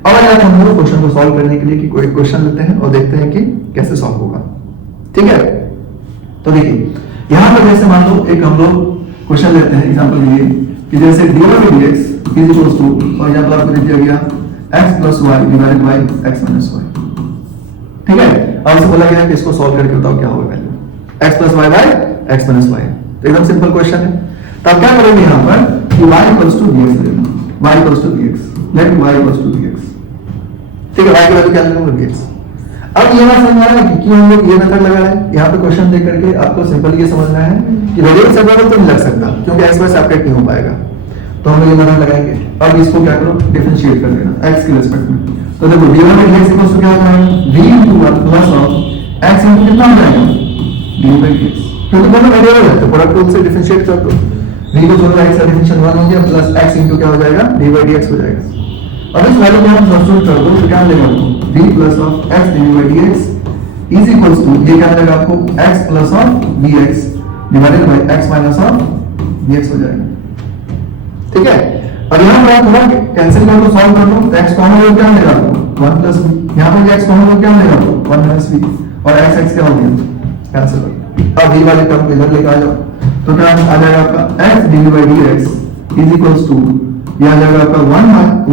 अब आगे हम लोग क्वेश्चन को सॉल्व करने के लिए कि कोई क्वेश्चन लेते हैं और देखते हैं कि कैसे सॉल्व होगा। ठीक है, तो देखिए यहां पर जैसे मान लो एक हम लोग क्वेश्चन लेते हैं एग्जांपल के लिए कि जैसे dy by dx is equals to, for example आपको दे दिया गया x plus y divided by x minus y। ठीक है, आपसे बोला गया कि इसको सॉल्व करके बताओ क्या होगा value x plus y by x minus y। तो एकदम सिंपल क्वेश्चन है। तो आप क्या करोगे यहां पर कि y equals to dx लेना, y equals to dx, let y equals to dx। ठीक है, y की वैल्यू क्या लेंगे dx। अब ये बात समझ आ रहा है कि क्यों हम लोग ये मेथड लगा रहे हैं। यहाँ पे क्वेश्चन देख करके आपको सिंपल ये समझना है कि रेडियल सेपरेबल तो नहीं लग सकता क्योंकि x y सेपरेट नहीं हो पाएगा, तो हम लोग ये मेथड लगाएंगे। अब इसको क्या करो, डिफरेंशिएट कर देना x के रिस्पेक्ट में। तो देखो dy by dx equals to क्या होगा, v into 1 plus of x into कितना हो जाएगा dy by dx, क्योंकि दोनों वेरिएबल है तो प्रोडक्ट रूल से डिफरेंशिएट कर दो। v को दोनों x का डिफरेंशियल 1 हो गया प्लस x into क्या हो जाएगा dy by dx हो जाएगा। अब इस वैल्यू को हम सब्स्टिट्यूट कर दो तो क्या मिलेगा आपको v plus of x dy by dx is equals to, ये क्या मिलेगा आपको x plus of vx divided by x minus of vx हो जाएगा। ठीक है, और यहां पर थोड़ा कैंसिल कर दो, सॉल्व कर दो, तो x कॉमन हो क्या मिलेगा आपको 1 प्लस v, यहां पर x कॉमन हो क्या मिलेगा आपको 1 माइनस v, और x क्या हो गया कैंसिल कर दो। अब v वाले टर्म इधर लेके आ जाओ तो क्या आ जाएगा आपका x dy by dx is equals to, ये आ जाएगा आपका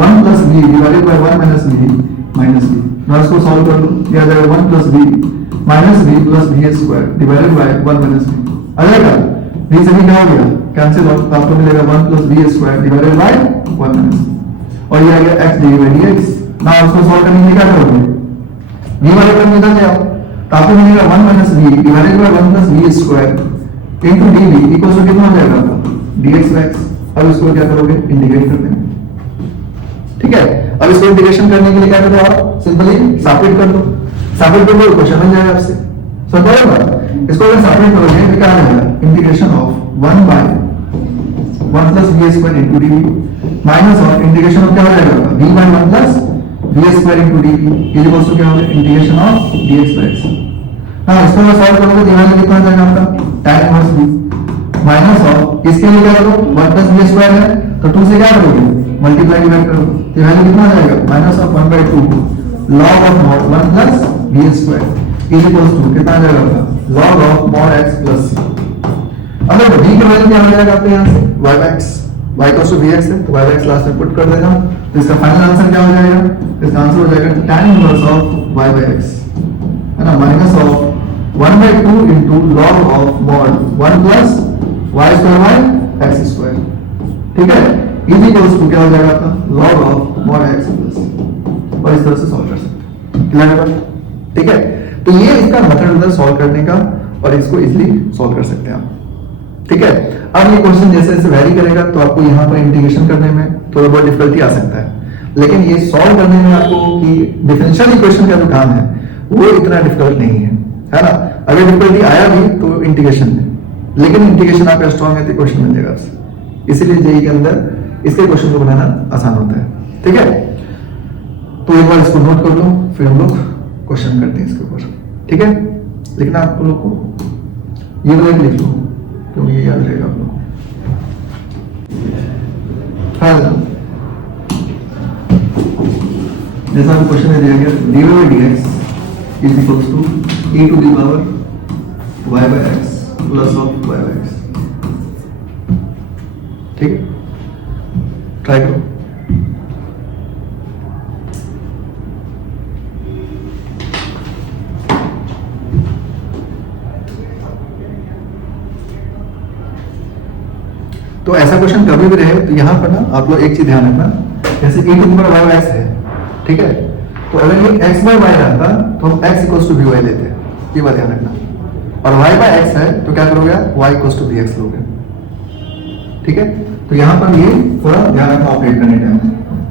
1 plus v divided by 1 minus v minus v। now इसको सॉल्व कर लो, ये आ जाएगा 1 plus v minus v plus v square divided by 1 minus v आ जाएगा। v से भी क्या हो गया कैंसिल आउट, तो आपको मिलेगा 1 plus v square divided by 1 minus v, और ये आ गया x dy by dx। now इसको सॉल्व करने के लिए क्या करोगे, v वाले टर्म इधर ले आओ तो आपको मिलेगा 1 minus v divided by 1 plus v square into dv equals to कितना हो जाएगा आपका dx by x। अब इसको क्या करोगे इंटीग्रेट कर देंगे। ठीक है, अब इसको इंटीग्रेशन करने के लिए क्या करो आप सिंपली सब्ट्रैक्ट कर दो, सब्ट्रैक्ट कर दो क्वेश्चन बन जाएगा आपसे। समझ रहे हो? इसको अगर सब्ट्रैक्ट करोगे तो क्या आ जाएगा integration of 1 by 1 plus v square into dv minus of integration of क्या हो जाएगा v by 1 plus v square into dv is equals to क्या होगा integration of dx by x। हां, इसको अगर सॉल्व करोगे तो यहां कितना आ जाएगा आपका tan inverse v minus of इसके लिए क्या करो 1 प्लस v स्क्वायर है तो 2 से क्या करोगे मल्टीप्लाई डिवाइड करो, तो वैल्यू कितना आ जाएगा minus of 1 by 2 log of mod 1 plus v square is equals to कितना आ जाएगा आपका log of mod x plus c। अब देखो v की वैल्यू क्या आ जाएगा आपके यहां से y by x, y equals to vx है तो y by x लास्ट में पुट कर देना, तो इसका फाइनल आंसर क्या हो जाएगा, इसका आंसर हो जाएगा tan inverse of y by x है ना minus of 1 by 2 into log of mod 1 plus y square by x square. ठीक है, इज इक्वल्स टू क्या हो जाएगा आपका log of mod x plus, और इस तरह से सॉल्व कर सकते हैं। क्लियर है बात? ठीक है, तो ये इसका मेथड होता है सॉल्व करने का और इसको इजीली सॉल्व कर सकते हैं आप। ठीक है, अब ये क्वेश्चन जैसे जैसे वैरी करेगा तो आपको यहाँ पर इंटीग्रेशन करने में थोड़ा बहुत डिफिकल्टी आ सकता है, लेकिन ये सॉल्व करने में आपको कि डिफरेंशियल इक्वेशन का जो काम है वो इतना डिफिकल्ट नहीं है ना। अगर डिफिकल्टी आया भी तो इंटीग्रेशन में, लेकिन इंटीग्रेशन आपका स्ट्रॉन्ग है तो क्वेश्चन बन जाएगा आपसे, इसीलिए जेईई के अंदर इसके क्वेश्चन को बनाना आसान होता है। ठीक है, तो एक बार इसको नोट कर लो फिर हम लोग क्वेश्चन करते हैं इसके ऊपर। ठीक है, लिखना आप लोग को ये वाला लिख लो क्योंकि ये याद रहेगा आप लोग को। जैसा आपको क्वेश्चन में दिया गया dy by dx is equals to e to the power y by x plus of y by x। ठीक है, ट्राई करो। तो ऐसा क्वेश्चन कभी भी रहे तो यहाँ पर ना आप लोग एक चीज ध्यान रखना, जैसे e to the power y by x है, ठीक है, तो अगर ये x by y रहता तो हम x इक्वल्स टू vy लेते, ये बात ध्यान रखना, और y by x है तो क्या करोगे y इक्वल्स टू vx लोगे। ठीक है, तो यहाँ पर ये थोड़ा ध्यान रखना ऑपरेट करने टाइम,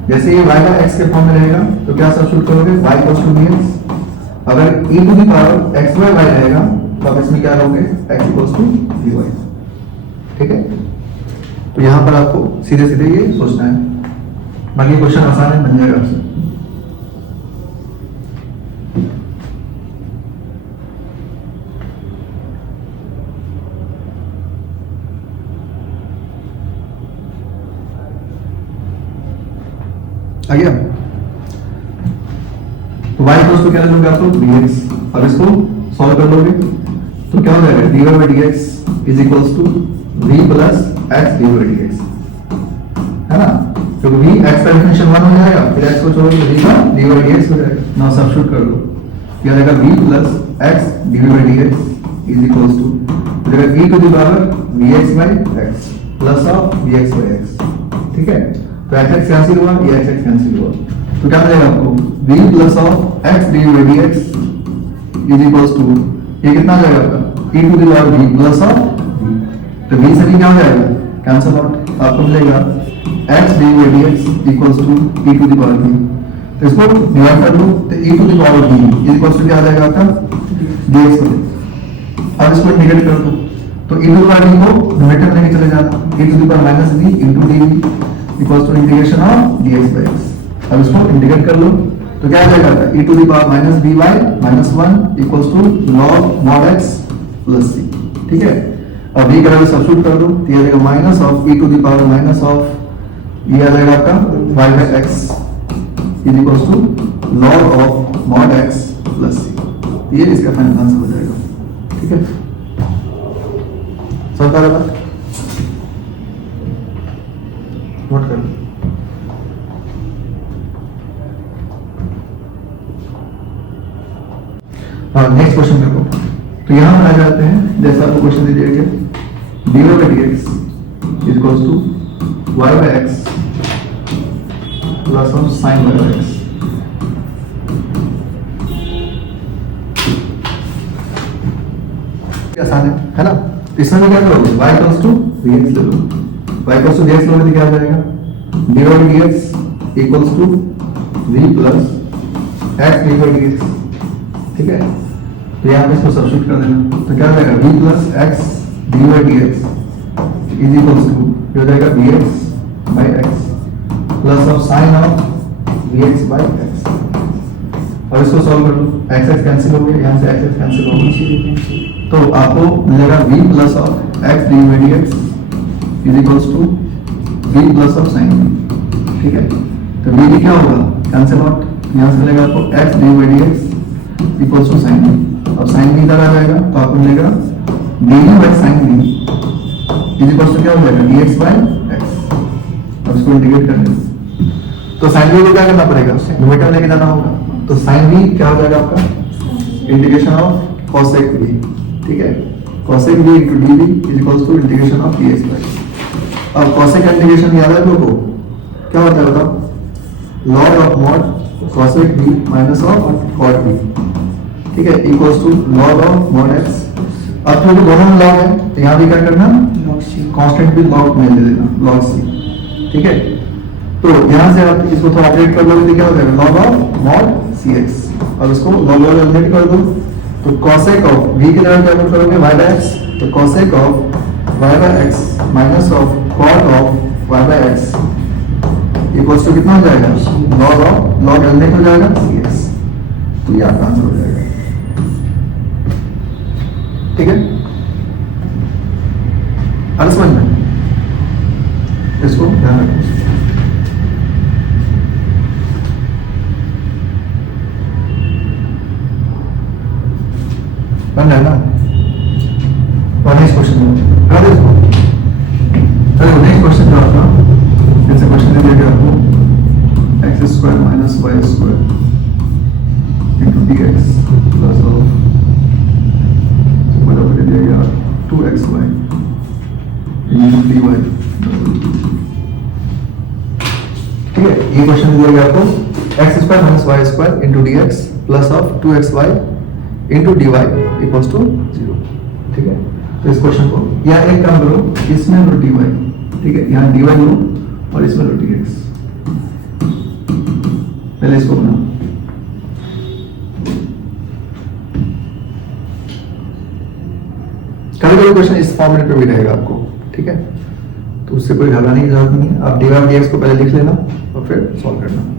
जैसे ये y by x के फॉर्म में रहेगा तो क्या सब्स्टिट्यूट करोगे y इक्वल्स टू vx, अगर e to the power x by y रहेगा तो आप इसमें क्या लोगे x इक्वल्स टू vy। ठीक है, तो यहां पर आपको सीधे सीधे ये सोचना है, बाकी क्वेश्चन आसान है, बन जाएगा आपसे। आ गया। तो y इक्वल्स टू क्या ले लोगे आप लोग dx, अब इसको सॉल्व कर लोगे तो क्या हो जाएगा dy by dx is equals to v plus x dy by dx, है ना, क्योंकि v x का डिफरेंशियल 1 हो जाएगा, फिर x को छोड़ोगे तो v का dy by dx हो जाएगा। नाउ सब्स्टिट्यूट कर दो, क्या आ जाएगा v plus x dy by dx is equals to e to the power vx by x plus of vx by x, ठीक है। तो x कैंसिल हुआ, ये x कैंसिल हुआ, तो क्या मिलेगा आपको v plus of x dy by dx is equals to ये कितना आ जाएगा आपका e to the power v plus of v, तो v से v क्या हो जाएगा कैंसिल आउट, आपको मिलेगा x dy by dx equals to e to the power v, तो इसको डिवाइड कर लो तो e to the power v is equals to क्या आ जाएगा आपका dx पर। अब इसको इंटीग्रेट कर दो तो e to the power v को न्यूमरेटर में लेके चले जाना, e to the power minus v into dv equals to integration of dx by x। अब इसको इंटीग्रेट कर लो तो क्या आ जाएगा e to the power minus by minus 1 equals to log mod x plus c, ठीक है। अब v का वैल्यू सब्स्टिट्यूट कर दो तो ये आ जाएगा minus of e to the power minus of ये आ जाएगा आपका y by x is equals to log of mod x plus c, ये इसका फाइनल आंसर हो जाएगा, ठीक है। समझ आ रहा है, नोट कर लो। हाँ नेक्स्ट क्वेश्चन देखो, तो यहाँ हम आ जाते हैं जैसा आपको क्वेश्चन दे दिया गया dy by dx is equals to y by x plus of sin y by x। आसान है ना, इसमें क्या करोगे y इक्वल्स टू dx ले लो, y इक्वल्स टू dx लोगे तो क्या आ जाएगा dy by dx equals to v plus x dy by dx, ठीक है। तो यहाँ पे इसको सब्स्टिट्यूट कर देना तो क्या हो जाएगा v plus x dy by dx is equals to क्या हो जाएगा vx by x plus of sine of vx by x। और इसको सॉल्व कर लो, x कैंसिल हो गया, यहाँ से x कैंसिल हो गया, तो आपको मिलेगा v plus of x dy by dx is equals to v plus of sine v, ठीक है। तो v क्या होगा कैंसिल आउट, यहाँ से मिलेगा आपको x dy by dx equals to sine v। अब साइन v इधर आ जाएगा तो आपको मिलेगा dv by sin v is equals to क्या हो जाएगा dx by x। अब इसको इंटीग्रेट कर दें तो sin v को क्या करना पड़ेगा न्यूमरेटर लेके जाना होगा, तो sin v क्या हो जाएगा आपका इंटीग्रेशन ऑफ cosec v, ठीक है। cosec v into dv is equals to integration of dx by x। अब cosec इंटीग्रेशन याद है आपको क्या होता है बताओ log of mod cosec v minus of cot v, ठीक है, equals to log of mod x। अब क्योंकि दोनों में log है तो यहाँ भी क्या करना कांस्टेंट भी log में ले लेना log c, ठीक है। तो यहाँ से आप इसको थोड़ा अपडेट कर लोगे तो क्या हो जाएगा log ऑफ mod cx। अब इसको log और अपडेट कर दो तो cosec ऑफ v की जगह क्या पुट करोगे y by x, तो cosec of y by x minus of cot of y by x equals to कितना हो जाएगा log अपडेट हो जाएगा cx, तो ये आपका आंसर हो जाएगा, ठीक है। अब समझ में इसको ध्यान रखो। बन रहा है ना, और नेक्स्ट क्वेश्चन कर इसको, चलो नेक्स्ट क्वेश्चन जो आपका जैसे क्वेश्चन दे दिया गया आपको x square minus y square into d x plus of बराबर दे दिया गया 2xy इंटू dy, ठीक है। ये क्वेश्चन दिया गया आपको x square minus y square into d x plus of 2xy into dy equals to 0, ठीक है। तो इस क्वेश्चन को या एक काम करो इसमें लो dy, ठीक है, यहाँ dy लो और इसमें लो dx। पहले इसको बनाओ, कभी क्वेश्चन इस फॉर्मेट पे भी रहेगा आपको, ठीक है, तो उससे कोई घबराने की जरूरत नहीं है। आप dy और dx को पहले लिख लेना और फिर सॉल्व करना।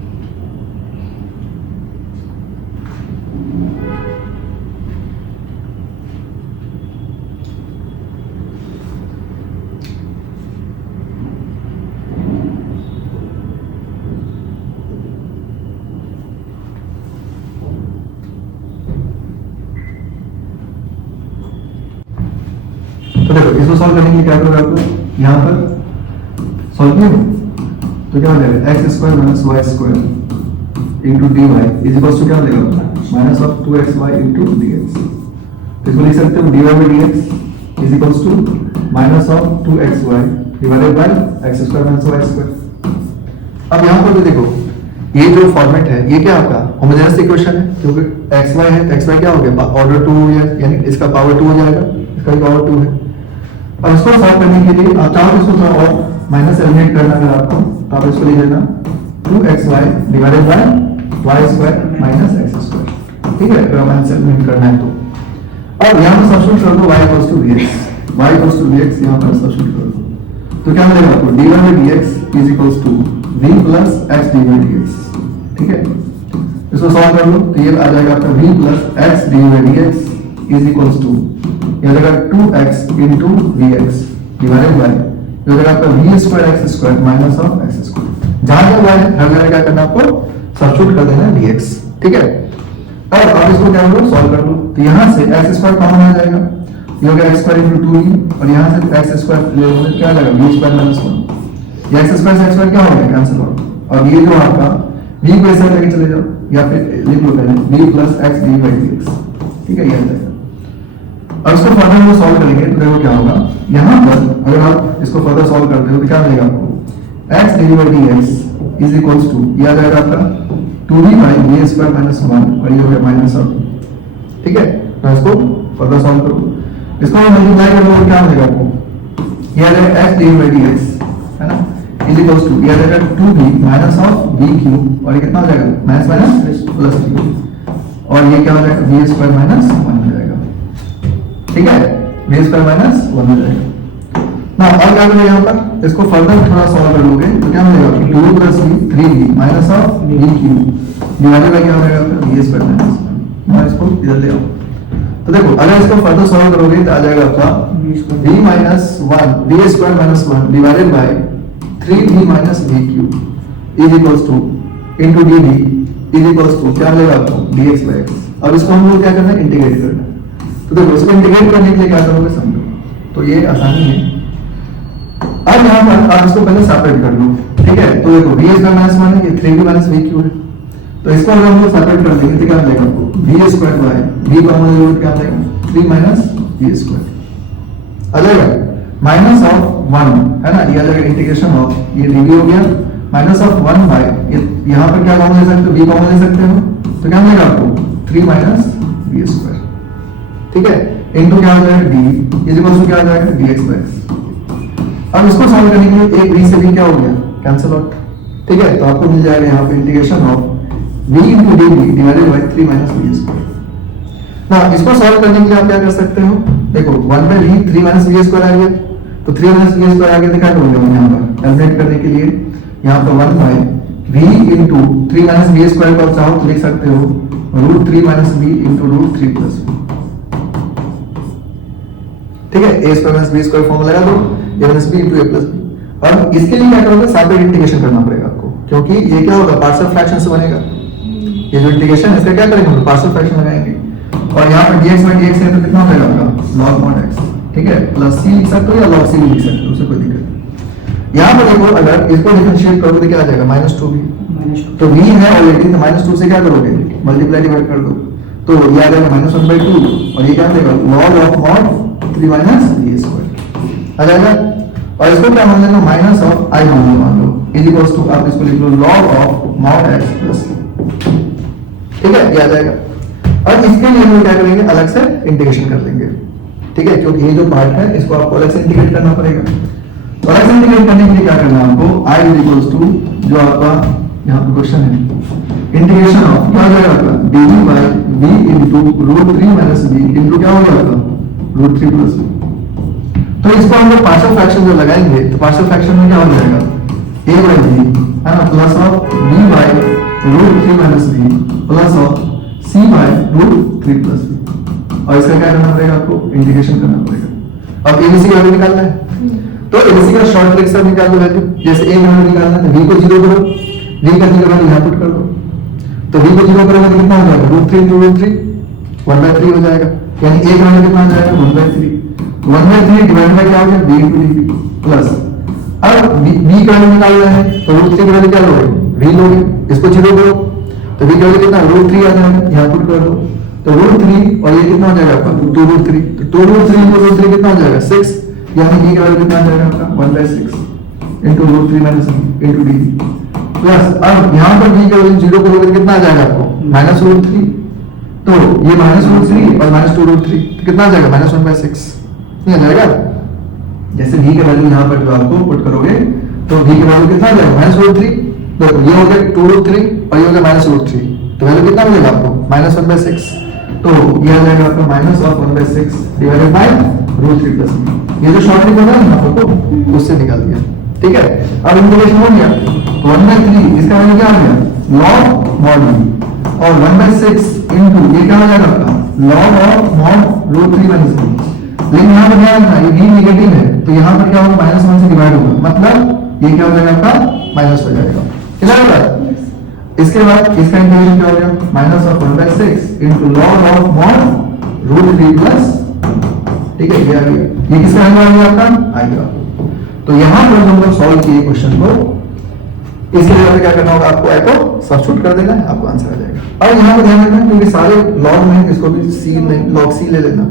देखो इसको सॉल्व करने के लिए क्या करोगे आप यहाँ पर सॉल्व किया तो क्या हो जाएगा x square minus y square into d y is equal to क्या हो जाएगा minus of 2xy into d x. इसको लिख सकते हो d y by d x is equal to minus of 2xy divided by x square minus y square. अब यहाँ पर देखो ये जो फॉर्मेट है ये क्या आपका होमोजेनस इक्वेशन है क्योंकि xy है तो xy क्या हो गया ऑर्डर 2 हो गया यानी इसका पावर 2 हो जाएगा इसका भी पावर 2 है। अब इसको सॉल्व करने के लिए आप चाहो इसको थोड़ा और माइनस एलिमिनेट करना अगर आपको तो आप इसको लिख लेना 2xy divided by y square minus x square. ठीक है अगर माइनस एलिमिनेट करना है तो अब यहाँ पर सब्स्टिट्यूट कर दो y इक्वल्स टू vx यहाँ पर सब्स्टिट्यूट कर दो तो क्या मिलेगा आपको dy by dx is equals to v plus x dy by dx। ठीक है इसको सॉल्व कर लो तो ये आ जाएगा आपका v plus x dy by dx is equals to ये आ जाएगा 2x into vx divided bye ये आ जाएगा आपका v square x square minus of x square. जहां जहां y है हर जगह क्या करना आपको सब्स्टिट्यूट कर देना dx। ठीक है अब आप इसको क्या करो सॉल्व कर लो तो यहां से x स्क्वायर कॉमन आ जाएगा ये हो गया x स्क्वायर into 2v और यहां से x स्क्वायर ले लो क्या आ जाएगा v स्क्वायर माइनस 1 ये x स्क्वायर से x स्क्वायर क्या हो गया कैंसिल हो और ये जो आपका v को ऐसे लेके चले जाओ या फिर लिख लो पहले v plus x dy by dx। ठीक है ये आ जाएगा। अब इसको फर्दर में सॉल्व करेंगे तो देखो क्या होगा यहाँ पर अगर आप इसको फर्दर सॉल्व करते हो तो क्या मिलेगा आपको x dy by dx is equals to ये आ जाएगा आपका 2v by v square minus 1 और ये हो गया माइनस ऑफ। ठीक है तो इसको फर्दर सॉल्व करो इसको मल्टीप्लाई कर लो क्या मिलेगा आपको ये आ जाएगा x dy by dx है ना इज इक्वल्स टू ये आ जाएगा 2v minus of v cube और ये कितना हो जाएगा माइनस माइनस प्लस क्यूब और ये क्या हो जाएगा v स्क्वायर माइनस 1 हो जाएगा। ठीक है v स्क्वायर माइनस 1 हो जाएगा ना। और क्या करोगे यहाँ पर इसको फर्दर थोड़ा सॉल्व कर लोगे तो क्या मिलेगा 2 plus v 3v minus of v cube divided by क्या हो जाएगा v स्क्वायर माइनस 1। मैं इसको इधर ले आऊं तो देखो अगर इसको फर्दर सॉल्व करोगे तो आ जाएगा आपका v minus 1 v square minus 1 divided by 3v minus v cube is equals to into dv is equals to क्या मिलेगा आपको dx by x। अब इसको हम लोग क्या करना है इंटीग्रेट करना है तो देखो इसको इंटीग्रेट करने के लिए क्या करोगे समझो तो ये आसानी है। अब यहाँ पर आप इसको पहले सेपरेट कर लो। ठीक है तो देखो v स्क्वायर माइनस 1 है ये 3v माइनस v क्यूब है तो इसको अगर हम लोग सेपरेट कर देंगे तो क्या मिलेगा आपको v square by v common ले लो क्या मिलेगा 3 माइनस v स्क्वायर आ जाएगा माइनस ऑफ 1 है ना ये आ जाएगा इंटीग्रेशन ऑफ ये dv हो गया माइनस ऑफ 1 बाय यहाँ पर क्या कॉमन ले सकते हो v कॉमन ले सकते हो तो क्या मिलेगा आपको 3 माइनस v स्क्वायर। ठीक है इनटू क्या हो जाएगा d इज इक्वल टू क्या हो जाएगा dx by x। अब इसको सॉल्व करने के लिए एक v से v क्या हो गया कैंसिल आउट। ठीक है तो आपको मिल जाएगा यहाँ पे integration of v into dv divided by 3 minus v square. ना इसको सॉल्व करने के लिए आप क्या कर सकते हो देखो 1 by v 3 minus v square आ गया तो 3 माइनस v स्क्वायर आ गया तो क्या करोगे हम यहाँ पर एलिमिनेट करने के लिए यहाँ पर 1 by v into 3 minus v square को आप चाहो तो लिख सकते हो root 3 minus v into root 3 plus v। ठीक है a square minus b square formula लगा दो a minus b into a plus b और इसके लिए क्या करोगे सेपरेट इंटीग्रेशन करना पड़ेगा आपको क्योंकि ये क्या होगा पार्शियल फ्रैक्शन से बनेगा ये जो इंटीग्रेशन है इसका क्या करेंगे हम पार्शियल फ्रैक्शन लगाएंगे और यहाँ पर dx by dx है तो कितना हो जाएगा आपका log mod x। ठीक है प्लस c लिख सकते हो या log c लिख सकते हो उससे कोई दिक्कत नहीं। यहाँ पर देखो अगर इसको डिफरेंशिएट करोगे तो क्या आ जाएगा माइनस 2v तो v है ऑलरेडी तो माइनस 2 से क्या करोगे मल्टीप्लाई डिवाइड कर दो तो ये आ जाएगा माइनस 1 by 2 और ये क्या देगा log of mod 3 minus v square आ जाएगा और इसको क्या मान लेना माइनस ऑफ i मान लो इज इक्वल्स टू आप इसको लिख लो log of mod x plus. ठीक है ये आ जाएगा और इसके लिए हम क्या करेंगे अलग से इंटीग्रेशन कर लेंगे। ठीक है क्योंकि ये जो पार्ट है इसको आपको अलग से इंटीग्रेट करना पड़ेगा तो अलग से इंटीग्रेट करने के लिए क्या करना है आपको i इज इक्वल्स टू जो आपका यहाँ पे क्वेश्चन है इंटीग्रेशन ऑफ क्या हो जाएगा आपका dv by v into root 3 minus v into क्या हो जाएगा रूट 3 प्लस v। तो इसको हम लोग पार्शियल फ्रैक्शन जो लगाएंगे तो पार्शियल फ्रैक्शन में क्या हो जाएगा a by v है ना plus of v by root 3 minus v plus of c by root 3 plus v और इसका क्या करना पड़ेगा आपको इंटीग्रेशन करना पड़ेगा। अब abc का वैल्यू निकालना है तो abc का शॉर्ट ट्रिक से निकाल दो वैल्यू जैसे a का वैल्यू निकालना है तो v को 0 करो v का 0 वैल्यू यहां पुट कर दो तो v को 0 करोगे तो कितना हो जाएगा रूट 3 into रूट 3 1/3 हो जाएगा यानी a का वैल्यू कितना आ जाएगा 1/3 1/3 डिवाइड बाय क्या हो गया b into dv प्लस अब b का वैल्यू निकालना है तो रूट 3 की वैल्यू क्या लोगे v लोगे, इसको 0 करो तो v का वैल्यू कितना रूट 3 आ जाएगा, यहाँ पुट कर दो तो रूट 3 और ये कितना हो जाएगा आपका 2 रूट 3, तो 2 रूट 3 रूट 3 कितना हो जाएगा 6, यानी v का वैल्यू कितना आ जाएगा आपका 1/6 into root 3 minus into dv plus अब यहाँ पर v का वैल्यू 0 करोगे कितना आ जाएगा आपको माइनस रूट 3, तो ये माइनस रूट 3 और माइनस 2 रूट 3 तो कितना आ जाएगा माइनस 1/6 नहीं आ जाएगा। जैसे v का वैल्यू यहाँ पर जो आपको पुट करोगे तो v का वैल्यू कितना आ जाएगा माइनस रूट 3, देखो ये हो गया 2 रूट 3 और ये हो गया माइनस रूट 3, तो वैल्यू कितना मिलेगा आपको माइनस 1/6, तो ये आ जाएगा आपका minus of 1/6 divided by root 3 plus ये जो शॉर्ट लिख होगा ना आपको उससे निकाल दिया, ठीक है। अब इंटीग्रेशन हो गया तो 1/3 इसका वैल्यू क्या आ गया लॉग मॉड v और 1/6 इनटू ये क्या हो जाएगा आपका log of mod root 3 minus v, लेकिन यहाँ पर क्या है ये v नेगेटिव है तो यहाँ पर क्या होगा -1 से डिवाइड होगा, मतलब ये क्या हो जाएगा आपका माइनस हो जाएगा, क्लियर हो गया। इसके बाद इसका इंटीग्रेशन क्या हो गया minus of 1/6 into log of mod root 3 plus, ठीक है ये आ गया, ये किसका आंसर आ गया आपका आएगा। तो यहाँ पर हम लोग सॉल्व किए क्वेश्चन को, इसके लिए क्या करना होगा आपको को सब्स्टिट्यूट कर देना है, आपको आंसर आ जाएगा। और यहाँ पर ध्यान रखना क्योंकि सारे लॉग में इसको भी सी नहीं लॉग सी ले लेना,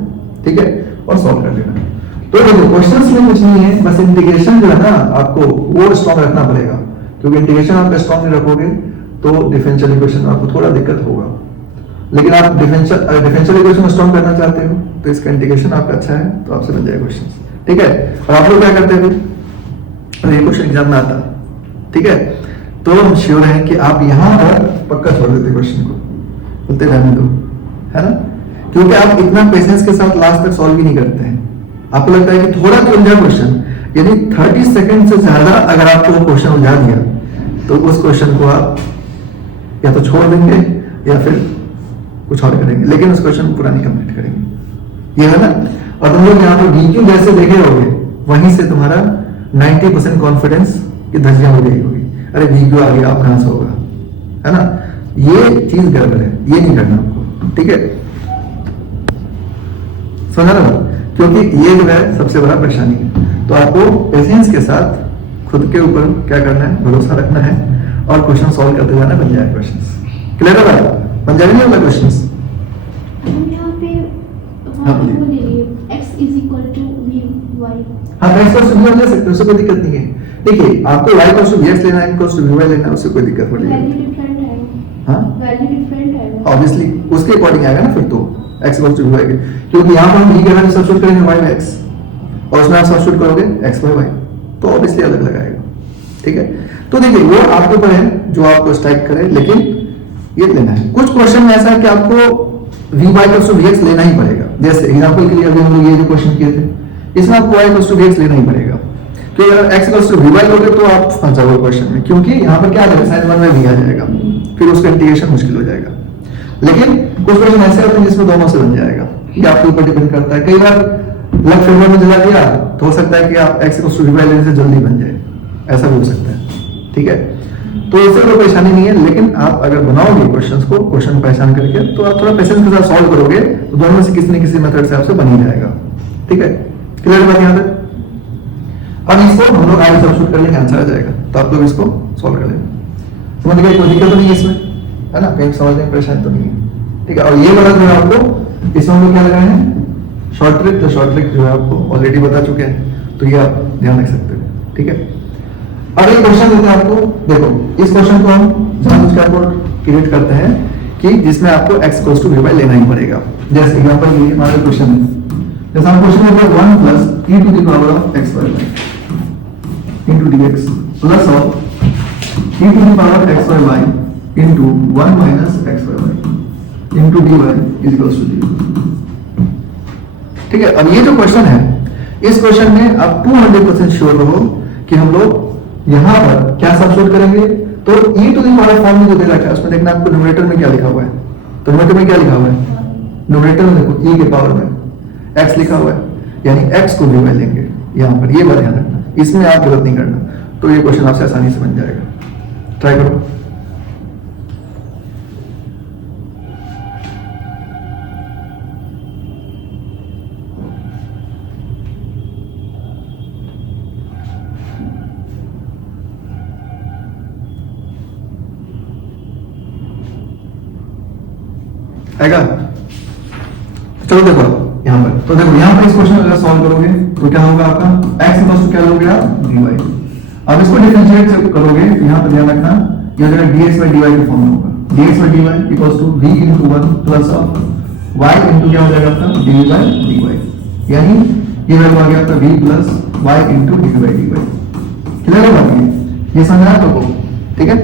ठीक है, और सॉल्व कर लेना। तो देखो क्वेश्चंस में कुछ नहीं है, बस इंटीग्रेशन जो है ना आपको वो स्ट्रॉन्ग रखना पड़ेगा, क्योंकि इंटीग्रेशन आप स्ट्रॉन्ग नहीं रखोगे तो डिफरेंशियल इक्वेशन में आपको थोड़ा दिक्कत होगा, लेकिन आप डिफरेंशियल इक्वेशन स्ट्रॉन्ग करना चाहते हो तो इसका इंटीग्रेशन आपका अच्छा है तो आपसे बन जाएगा क्वेश्चन, ठीक है। और आप लोग क्या करते हो ये क्वेश्चन एग्जाम में आता, ठीक है, तो हम श्योर हैं कि आप यहाँ पर पक्का छोड़ देते क्वेश्चन को, बोलते रहने दो, है ना, क्योंकि आप इतना पेशेंस के साथ लास्ट तक सॉल्व भी नहीं करते हैं। आपको लगता है कि थोड़ा उलझा क्वेश्चन, यानी 30 सेकंड से ज्यादा अगर आपको वो क्वेश्चन उलझा दिया तो उस क्वेश्चन को आप या तो छोड़ देंगे या फिर कुछ और करेंगे, लेकिन उस क्वेश्चन को पूरा नहीं कंप्लीट करेंगे, ये है ना। और तुम लोग यहाँ पर वीक्यू जैसे देखे होगे वहीं से तुम्हारा 90% कॉन्फिडेंस की धज्जियां हो गई होगी, अरे वीक्यू आ गया अब कहां से होगा, है ना, ये चीज गड़बड़ है, ये नहीं करना आपको, ठीक है, समझ रहे हो, क्योंकि ये जो है सबसे बड़ा परेशानी है। तो आपको पेशेंस के साथ खुद के ऊपर क्या करना है, भरोसा रखना है और क्वेश्चन सॉल्व करते जाना, बन जाए क्वेश्चन, क्लियर है, बन जाएगा नहीं होगा क्वेश्चन। यहाँ पे हाँ बोलिए x is equal to v y, हाँ x को सुविधा ले सकते हो, उससे कोई दिक्कत नहीं है। देखिए आपको y को vx लेना है, इनको vy लेना है, उससे कोई दिक्कत नहीं है। वैल्यू डिफरेंट है, हाँ वैल्यू डिफरेंट है, ऑब्वियसली उसके अकॉर्डिंग आएगा ना फिर तो x इक्वल टू y के, क्योंकि यहाँ पर हम v के वैल्यू सब्स्टिट्यूट करेंगे y में x और उसमें आप सब्स्टिट्यूट करोगे x by y, तो ऑब्वियसली अलग लगाएगा, ठीक है। तो देखिए वो आपके ऊपर है जो आपको स्ट्राइक करे, लेकिन ये लेना है। कुछ क्वेश्चन में ऐसा है कि आपको vy इक्वल टू vx लेना ही पड़ेगा, जैसे एग्जांपल के लिए अभी हम लोग ये जो क्वेश्चन किए थे इसमें आपको y इक्वल टू vx लेना ही पड़ेगा, क्योंकि अगर x इक्वल टू vy लोगे तो आप फंस जाओगे क्वेश्चन में, क्योंकि यहाँ पर क्या आ जाएगा sin 1 में v आ जाएगा, फिर उसका इंटीग्रेशन मुश्किल हो जाएगा। लेकिन कुछ क्वेश्चन ऐसे होते हैं जिसमें दोनों से बन जाएगा, ये आपके ऊपर डिपेंड करता है। कई बार लक फेवर में चला गया तो हो सकता है कि आप x इक्वल टू vy लेने से जल्दी बन जाए, ऐसा भी हो सकता है, ठीक है। तो इससे कोई परेशानी नहीं है, लेकिन आप अगर बनाओगे क्वेश्चंस को, क्वेश्चन को पहचान करके, तो आप थोड़ा पेशेंस के साथ सॉल्व करोगे तो दोनों में से किसी न किसी मेथड से आपसे बन ही जाएगा, ठीक है, क्लियर बात यहाँ तक। अब इसको हम लोग आगे सब्स्टिट्यूट कर लेंगे, आंसर आ जाएगा, तो आप लोग इसको सॉल्व कर लेंगे, समझ गए, कोई दिक्कत तो नहीं है इसमें, है ना, कहीं समझने में परेशानी तो नहीं है, ठीक है। और ये वाला जो है आपको इसमें हम लोग क्या लगाए हैं शॉर्ट ट्रिक, तो शॉर्ट ट्रिक जो है आपको ऑलरेडी बता चुके हैं, तो ये आप ध्यान रख सकते हो, ठीक है। अब एक क्वेश्चन देते हैं आपको, देखो इस क्वेश्चन को हम जानबूझ के आपको क्रिएट करते हैं कि जिसमें आपको x इक्वल टू vy लेना ही पड़ेगा। जैसे एग्जांपल के लिए हमारा क्वेश्चन है, जैसे हम क्वेश्चन में 1 plus e to the power of x by y into dx plus of e to the power x by y into 1 minus x by y into dy is equals to 0, ठीक है। अब ये जो question है, इस question में आप 200% sure रहो कि हम लोग यहाँ पर क्या सब्स्टिट्यूट करेंगे, तो e to the power form में जो दे रखा है उसमें देखना आपको न्यूमरेटर में क्या लिखा हुआ है, तो न्यूमरेटर में क्या लिखा हुआ है, न्यूमरेटर में देखो e के पावर में x लिखा हुआ है, यानी x को vy लेंगे यहाँ पर, ये बात ध्यान रखना, इसमें आप गलत नहीं करना, तो ये क्वेश्चन आपसे आसानी से बन जाएगा, ट्राई करो। आएगा। चलो देखो यहाँ पर, तो देखो यहाँ पर इस क्वेश्चन अगर सॉल्व करोगे तो क्या होगा आपका x इक्वल्स टू क्या लोगे आप dy। अब इसको डिफरेंशिएट करोगे तो यहाँ पर ध्यान रखना ये जगह dx by dy के फॉर्म में होगा। dx by dy equals to v into 1 plus of y into क्या हो जाएगा आपका dv by dy, यानी ये वैल्यू आ गया आपका v plus y into dv by dy। Clear होगा ये समझ आया आपको, ठीक है।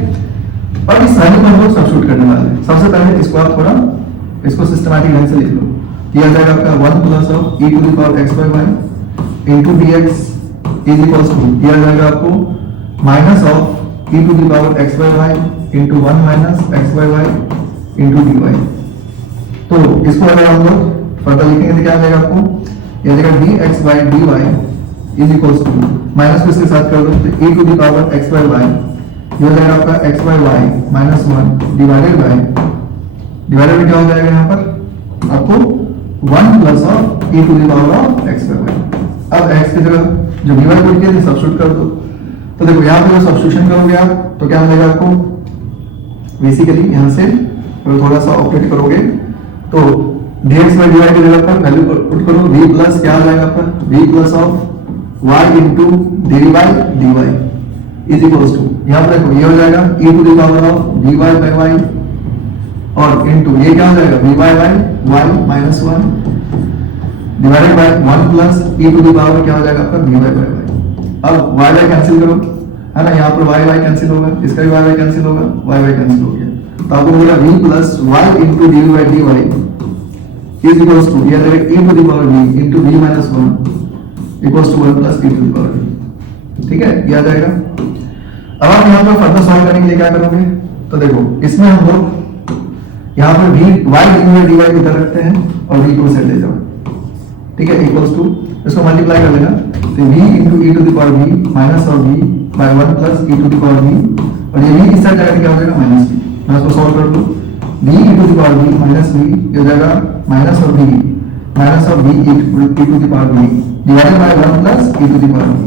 और इस वैल्यू को हम लोग सब्स्टिट्यूट करने वाले हैं। सबसे पहले इसको आप थोड़ा इसको सिस्टमैटिक ढंग से लिख लो। ये आ जाएगा आपका 1 plus of e to the power x by y into dx is equals to ये आ जाएगा आपको minus of e to the power x by y into 1 minus x by y into dy। तो इसको अगर हम लोग फर्दर लिखेंगे तो क्या आ जाएगा आपको, ये आ जाएगा dx by dy is equals to minus को इसके साथ कर दो तो e to the power x by y ये हो जाएगा आपका x by y minus 1 divided by क्या हो जाएगा यहाँ पर आपको 1 plus of e to the power of x by y। अब x की जगह जो dy को दिया है सब्स्टिट्यूट कर दो। तो देखो यहाँ पर सब्स्टिट्यूशन करोगे आप तो क्या मिलेगा आपको, बेसिकली यहाँ से थोड़ा सा ऑपरेट करोगे तो dx by dy की जगह पर वैल्यू पुट करो v प्लस क्या आ जाएगा आपका v plus of y into dv by dy is equals to यहाँ पर देखो ये हो जाएगा e to the power of dy by y और इनटू ये क्या हो जाएगा dy by y minus 1 divided by 1 plus e to the power क्या हो जाएगा आपका dy by y। अब y y कैंसिल करो है ना, यहाँ पर y y कैंसिल होगा, इसका भी y y कैंसिल होगा, y y कैंसिल हो गया तो आपको मिलेगा v plus y into dv by dy is equals to ये आ जाएगा e to the power v into v minus 1 equals to 1 plus e to the power v। ठीक है, ये आ जाएगा। अब आप यहाँ पर फर्दर सॉल्व करने के लिए क्या करोगे, तो देखो इसमें हम लोग यहाँ पर v y dy की तरह रखते हैं और v को सेट ले जाओ, ठीक है, इक्वल्स टू इसको मल्टीप्लाई कर लेना तो v into e to the power v minus of v by 1 plus e to the power v और ये v इस साइड जाकर क्या हो जाएगा माइनस v। मैं इसको सॉल्व कर दूं v e to the power v minus v ये हो जाएगा minus of v e to the power v divided by 1 plus e to the power v।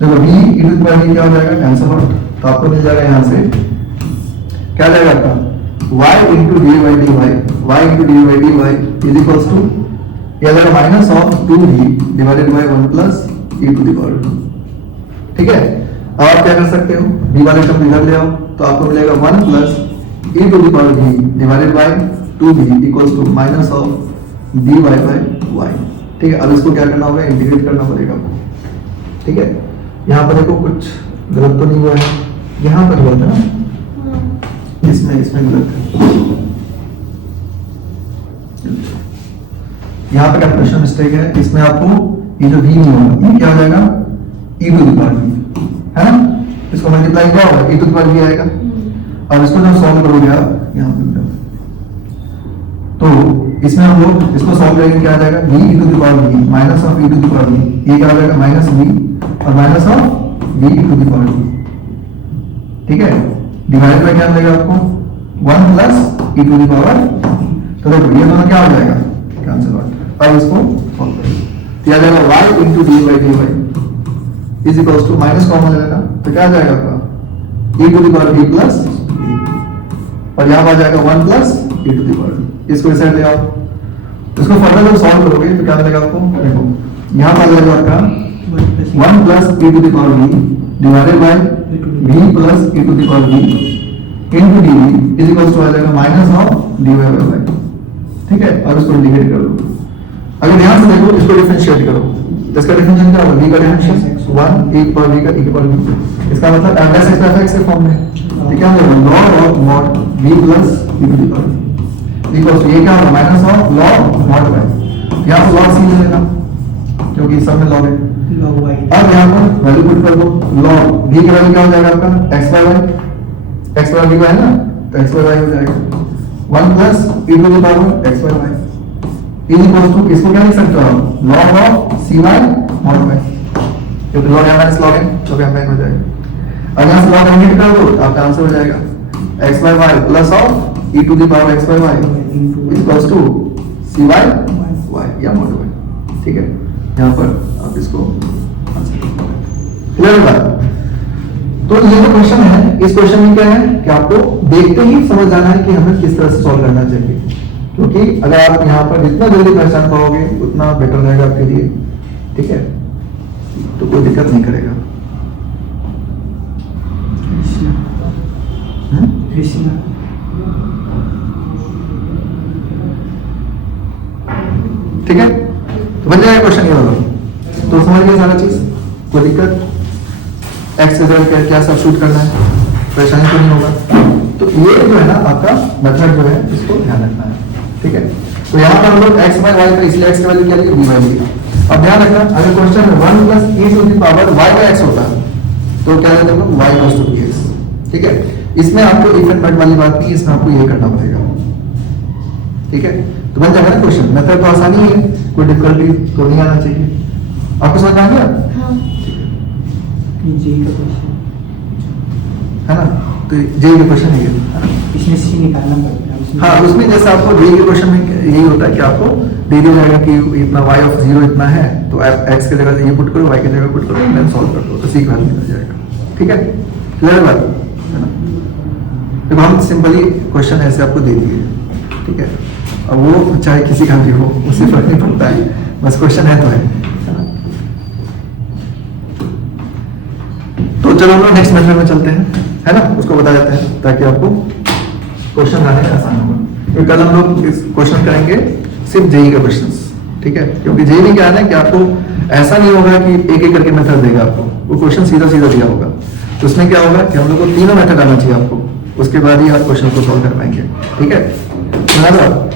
देखो v e to the power v क्या हो जाएगा cancel out तो आपको मिल जाएगा यहाँ से क्या जाएगा आपका y into dy by dy y into dy by dy is equals to ये आ जाएगा minus of 2v divided by 1 plus e to the power v। ठीक है, अब आप क्या कर सकते हो v वाले टर्म इधर ले आओ तो आपको मिलेगा 1 plus e to the power v divided by 2v equals to minus of dy by y। ठीक है, अब इसको क्या करना होगा इंटीग्रेट करना पड़ेगा आपको। ठीक है, यहाँ पर देखो कुछ गलत तो नहीं हुआ है, यहाँ पर गलत है ना, इसमें गलत है, यहाँ पे कैलकुलेशन मिस्टेक है, इसमें आपको ये जो v नहीं होगा ये क्या हो जाएगा e to the power v है ना, इसको मल्टीप्लाई क्या होगा e to the power v आएगा। और इसको जब सॉल्व करोगे आप यहाँ पे तो इसमें हम लोग इसको सॉल्व करेंगे क्या आ जाएगा v e to the power v minus of e to the power v ये क्या हो जाएगा माइनस v और minus of v e to the power v। ठीक है, डिवाइड बाय क्या मिलेगा आपको 1 plus e to the power. तो देखो ये दोनों क्या हो जाएगा कैंसिल आउट। अब इसको सॉल्व करेंगे तो आ जाएगा y into d by dy is equals to minus common ले लेना तो क्या आ जाएगा आपका e to the power v plus और यहाँ पर आ जाएगा 1 plus e to the power. इसको इस साइड ले आओ, इसको फर्दर जब सॉल्व करोगे तो क्या मिलेगा आपको, देखो यहाँ पर आ जाएगा आपका 1 plus e to the power v divided by v plus e to the power v into dv is equals to आ जाएगा minus of dy by y। ठीक है, और इसको इंटीग्रेट कर दो। अगर ध्यान से देखो इसको डिफरेंशिएट करो तो इसका डिफरेंशिएशन क्या होगा v का डिफरेंशिएशन 1 e पर v का e पर v, इसका मतलब f x f के फॉर्म में तो क्या होगा log of mod v plus e to the power equals to ये क्या होगा minus of log mod y। यहां पर log c ले लेना क्योंकि सब में log है log y। अब यहां पर वैल्यू पुट कर दो log v की वैल्यू क्या हो जाएगा आपका x by y, x by y है ना तो x by y हो जाएगा 1 plus e to the power x by y is equals to इसको क्या लिख सकते हो आप log of cy mod y क्योंकि log m minus log n तो m हो जाएगा। और यहाँ से log n निकाल दो तो आपका आंसर हो जाएगा x by y plus of e to the power x by y is equals to cy y या mod y। ठीक है, यहाँ पर आप इसको क्लियर होगा। तो ये जो क्वेश्चन है इस क्वेश्चन में क्या है कि आपको देखते ही समझ जाना है कि हमें किस तरह से सॉल्व करना चाहिए। क्योंकि अगर आप यहाँ पर जितना जल्दी पहचान पाओगे उतना बेटर रहेगा आपके लिए, ठीक है। तो कोई दिक्कत नहीं करेगा। ठीक है, तो बन जाएगा क्वेश्चन ये वाला। तो समझ गए सारा चीज, कोई दिक्कत? एक्स क्या सब्स्टिट्यूट करना है, परेशानी तो नहीं होगा। तो ये जो है ना आपका मेथड जो है इसको ध्यान रखना है, ठीक है। तो यहाँ पर हम लोग एक्स बाय वाई का, इसलिए एक्स का वैल्यू क्या लिया, बी वाई लिया। अब ध्यान रखना, अगर क्वेश्चन में 1 plus e to the power y by x होता तो क्या लेते हम लोग y इक्वल्स टू bx, ठीक है। इसमें आपको इफ एंड बट वाली बात नहीं, इसमें आपको ये करना पड़ेगा, ठीक है। तो बन जाएगा ना क्वेश्चन। मेथड तो आसानी है, कोई डिफिकल्टी तो नहीं आना चाहिए। आपको समझ आ गया? हाँ। जी का क्वेश्चन है ना, तो जे के क्वेश्चन है ये, है ना? इसमें सी निकालना पड़ता है उसमें। हाँ, उसमें जैसे आपको डी के क्वेश्चन में यही होता है कि आपको दे दिया जाएगा कि इतना y ऑफ 0 इतना है, तो आप x की जगह ये पुट करो, y की जगह पुट करो, देन सॉल्व कर दो, तो सी का वैल्यू मिल जाएगा, ठीक है। क्लियर बात है ना? तो हम सिंपली क्वेश्चन ऐसे आपको दे दिए, ठीक है। अब वो चाहे किसी का भी हो, उससे फर्क नहीं पड़ता है, बस क्वेश्चन है तो है ना? तो चलो हम लोग नेक्स्ट मेथड में चलते हैं, है ना, उसको बता देते हैं ताकि आपको क्वेश्चन लाने में आसान होगा। तो कल हम लोग इस क्वेश्चन करेंगे सिर्फ जेई के क्वेश्चंस, ठीक है। क्योंकि जेई में क्या है ना कि आपको ऐसा नहीं होगा कि एक एक करके मेथड देगा आपको, वो क्वेश्चन सीधा सीधा दिया होगा। तो उसमें क्या होगा कि हम लोग को तीनों मेथड आना चाहिए आपको, उसके बाद ही आप क्वेश्चन को सॉल्व कर पाएंगे, ठीक है। सुना दो आप?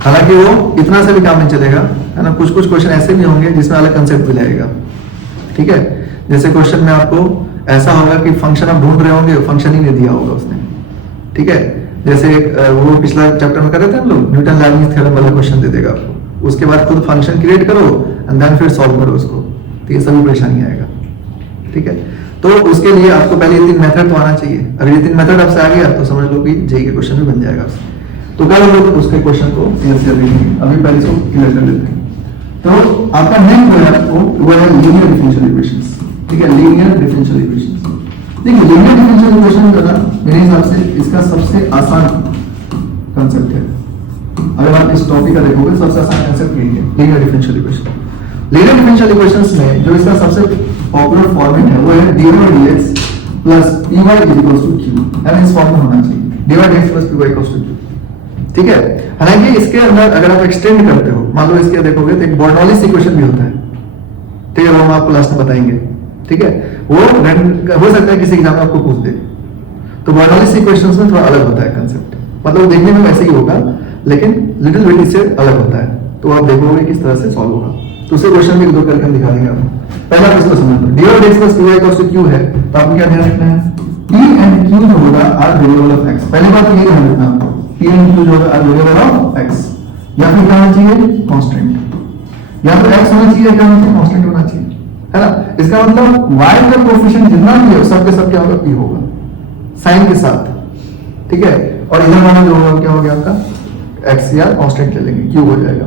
हालांकि वो इतना से भी काम नहीं चलेगा, है ना। कुछ कुछ क्वेश्चन ऐसे भी होंगे जिसमें अलग कंसेप्ट भी लगेगा, ठीक है। जैसे क्वेश्चन में आपको ऐसा होगा कि फंक्शन आप ढूंढ रहे होंगे, फंक्शन ही नहीं दिया होगा उसने, ठीक है। जैसे वो पिछला चैप्टर में कर रहे थे हम लोग, न्यूटन लैबनिज थ्योरम वाला क्वेश्चन दे देगा आपको, उसके बाद खुद फंक्शन क्रिएट करो एंड देन फिर सॉल्व करो उसको, तो ये सभी परेशानी आएगा, ठीक है। तो उसके लिए आपको पहले ये 3 मेथड तो आना चाहिए। अगर ये 3 मेथड आपसे आ गया तो समझ लो कि जेई के क्वेश्चन भी बन जाएगा आपसे। तो कल हम लोग उसके क्वेश्चन को सीधे देखेंगे, अभी पहले इसको क्लियर कर लेते हैं। तो आपका नेक्स्ट जो है वो है लीनियर डिफरेंशियल इक्वेशंस, ठीक है। लीनियर डिफरेंशियल इक्वेशंस, देखिए लीनियर डिफरेंशियल इक्वेशन जो है मेरे हिसाब से इसका सबसे आसान कंसेप्ट है। अगर आप इस टॉपिक का देखोगे सबसे आसान कंसेप्ट यही है, linear differential equation. Linear differential equations में जो इसका सबसे पॉपुलर फॉर्मेट है वो है dy dx plus py equals to q, यानी इस फॉर्म में होना चाहिए, dy dx plus py equals to q, ठीक है। हालांकि इसके अंदर अगर आप एक्सटेंड करते हो, मान लो इसके देखोगे तो एक बर्नौलीज इक्वेशन भी होता है, ठीक है, वो हम आपको लास्ट में बताएंगे, ठीक है। वो हो सकता है किसी एग्जाम में आपको पूछ दे। तो बर्नौलीज इक्वेशंस में थोड़ा अलग होता है कंसेप्ट, मतलब देखने में वैसे ही होगा लेकिन लिटिल बिट इससे अलग होता है। तो आप देखोगे किस तरह से सॉल्व होगा, तो उसे क्वेश्चन भी 2 करके हम दिखा देंगे आपको। पहला आप इसको समझ लो, dy dx plus py equals to q है, तो आपको क्या ध्यान रखना है, p एंड q जो होगा आर वेरिएबल ऑफ x। पहली बात ये ध्यान रखना आपको, p एंड q जो होगा आर वेरिएबल ऑफ x, या फिर क्या होना चाहिए कांस्टेंट, या फिर x होना चाहिए, क्या होना चाहिए कांस्टेंट होना चाहिए, है ना। इसका मतलब y का कोएफिशिएंट जितना भी है सब के सब क्या होगा, p होगा साइन के साथ, ठीक है। और इधर वाला जो होगा क्या हो गया आपका x या कांस्टेंट ले लेंगे, q हो जाएगा।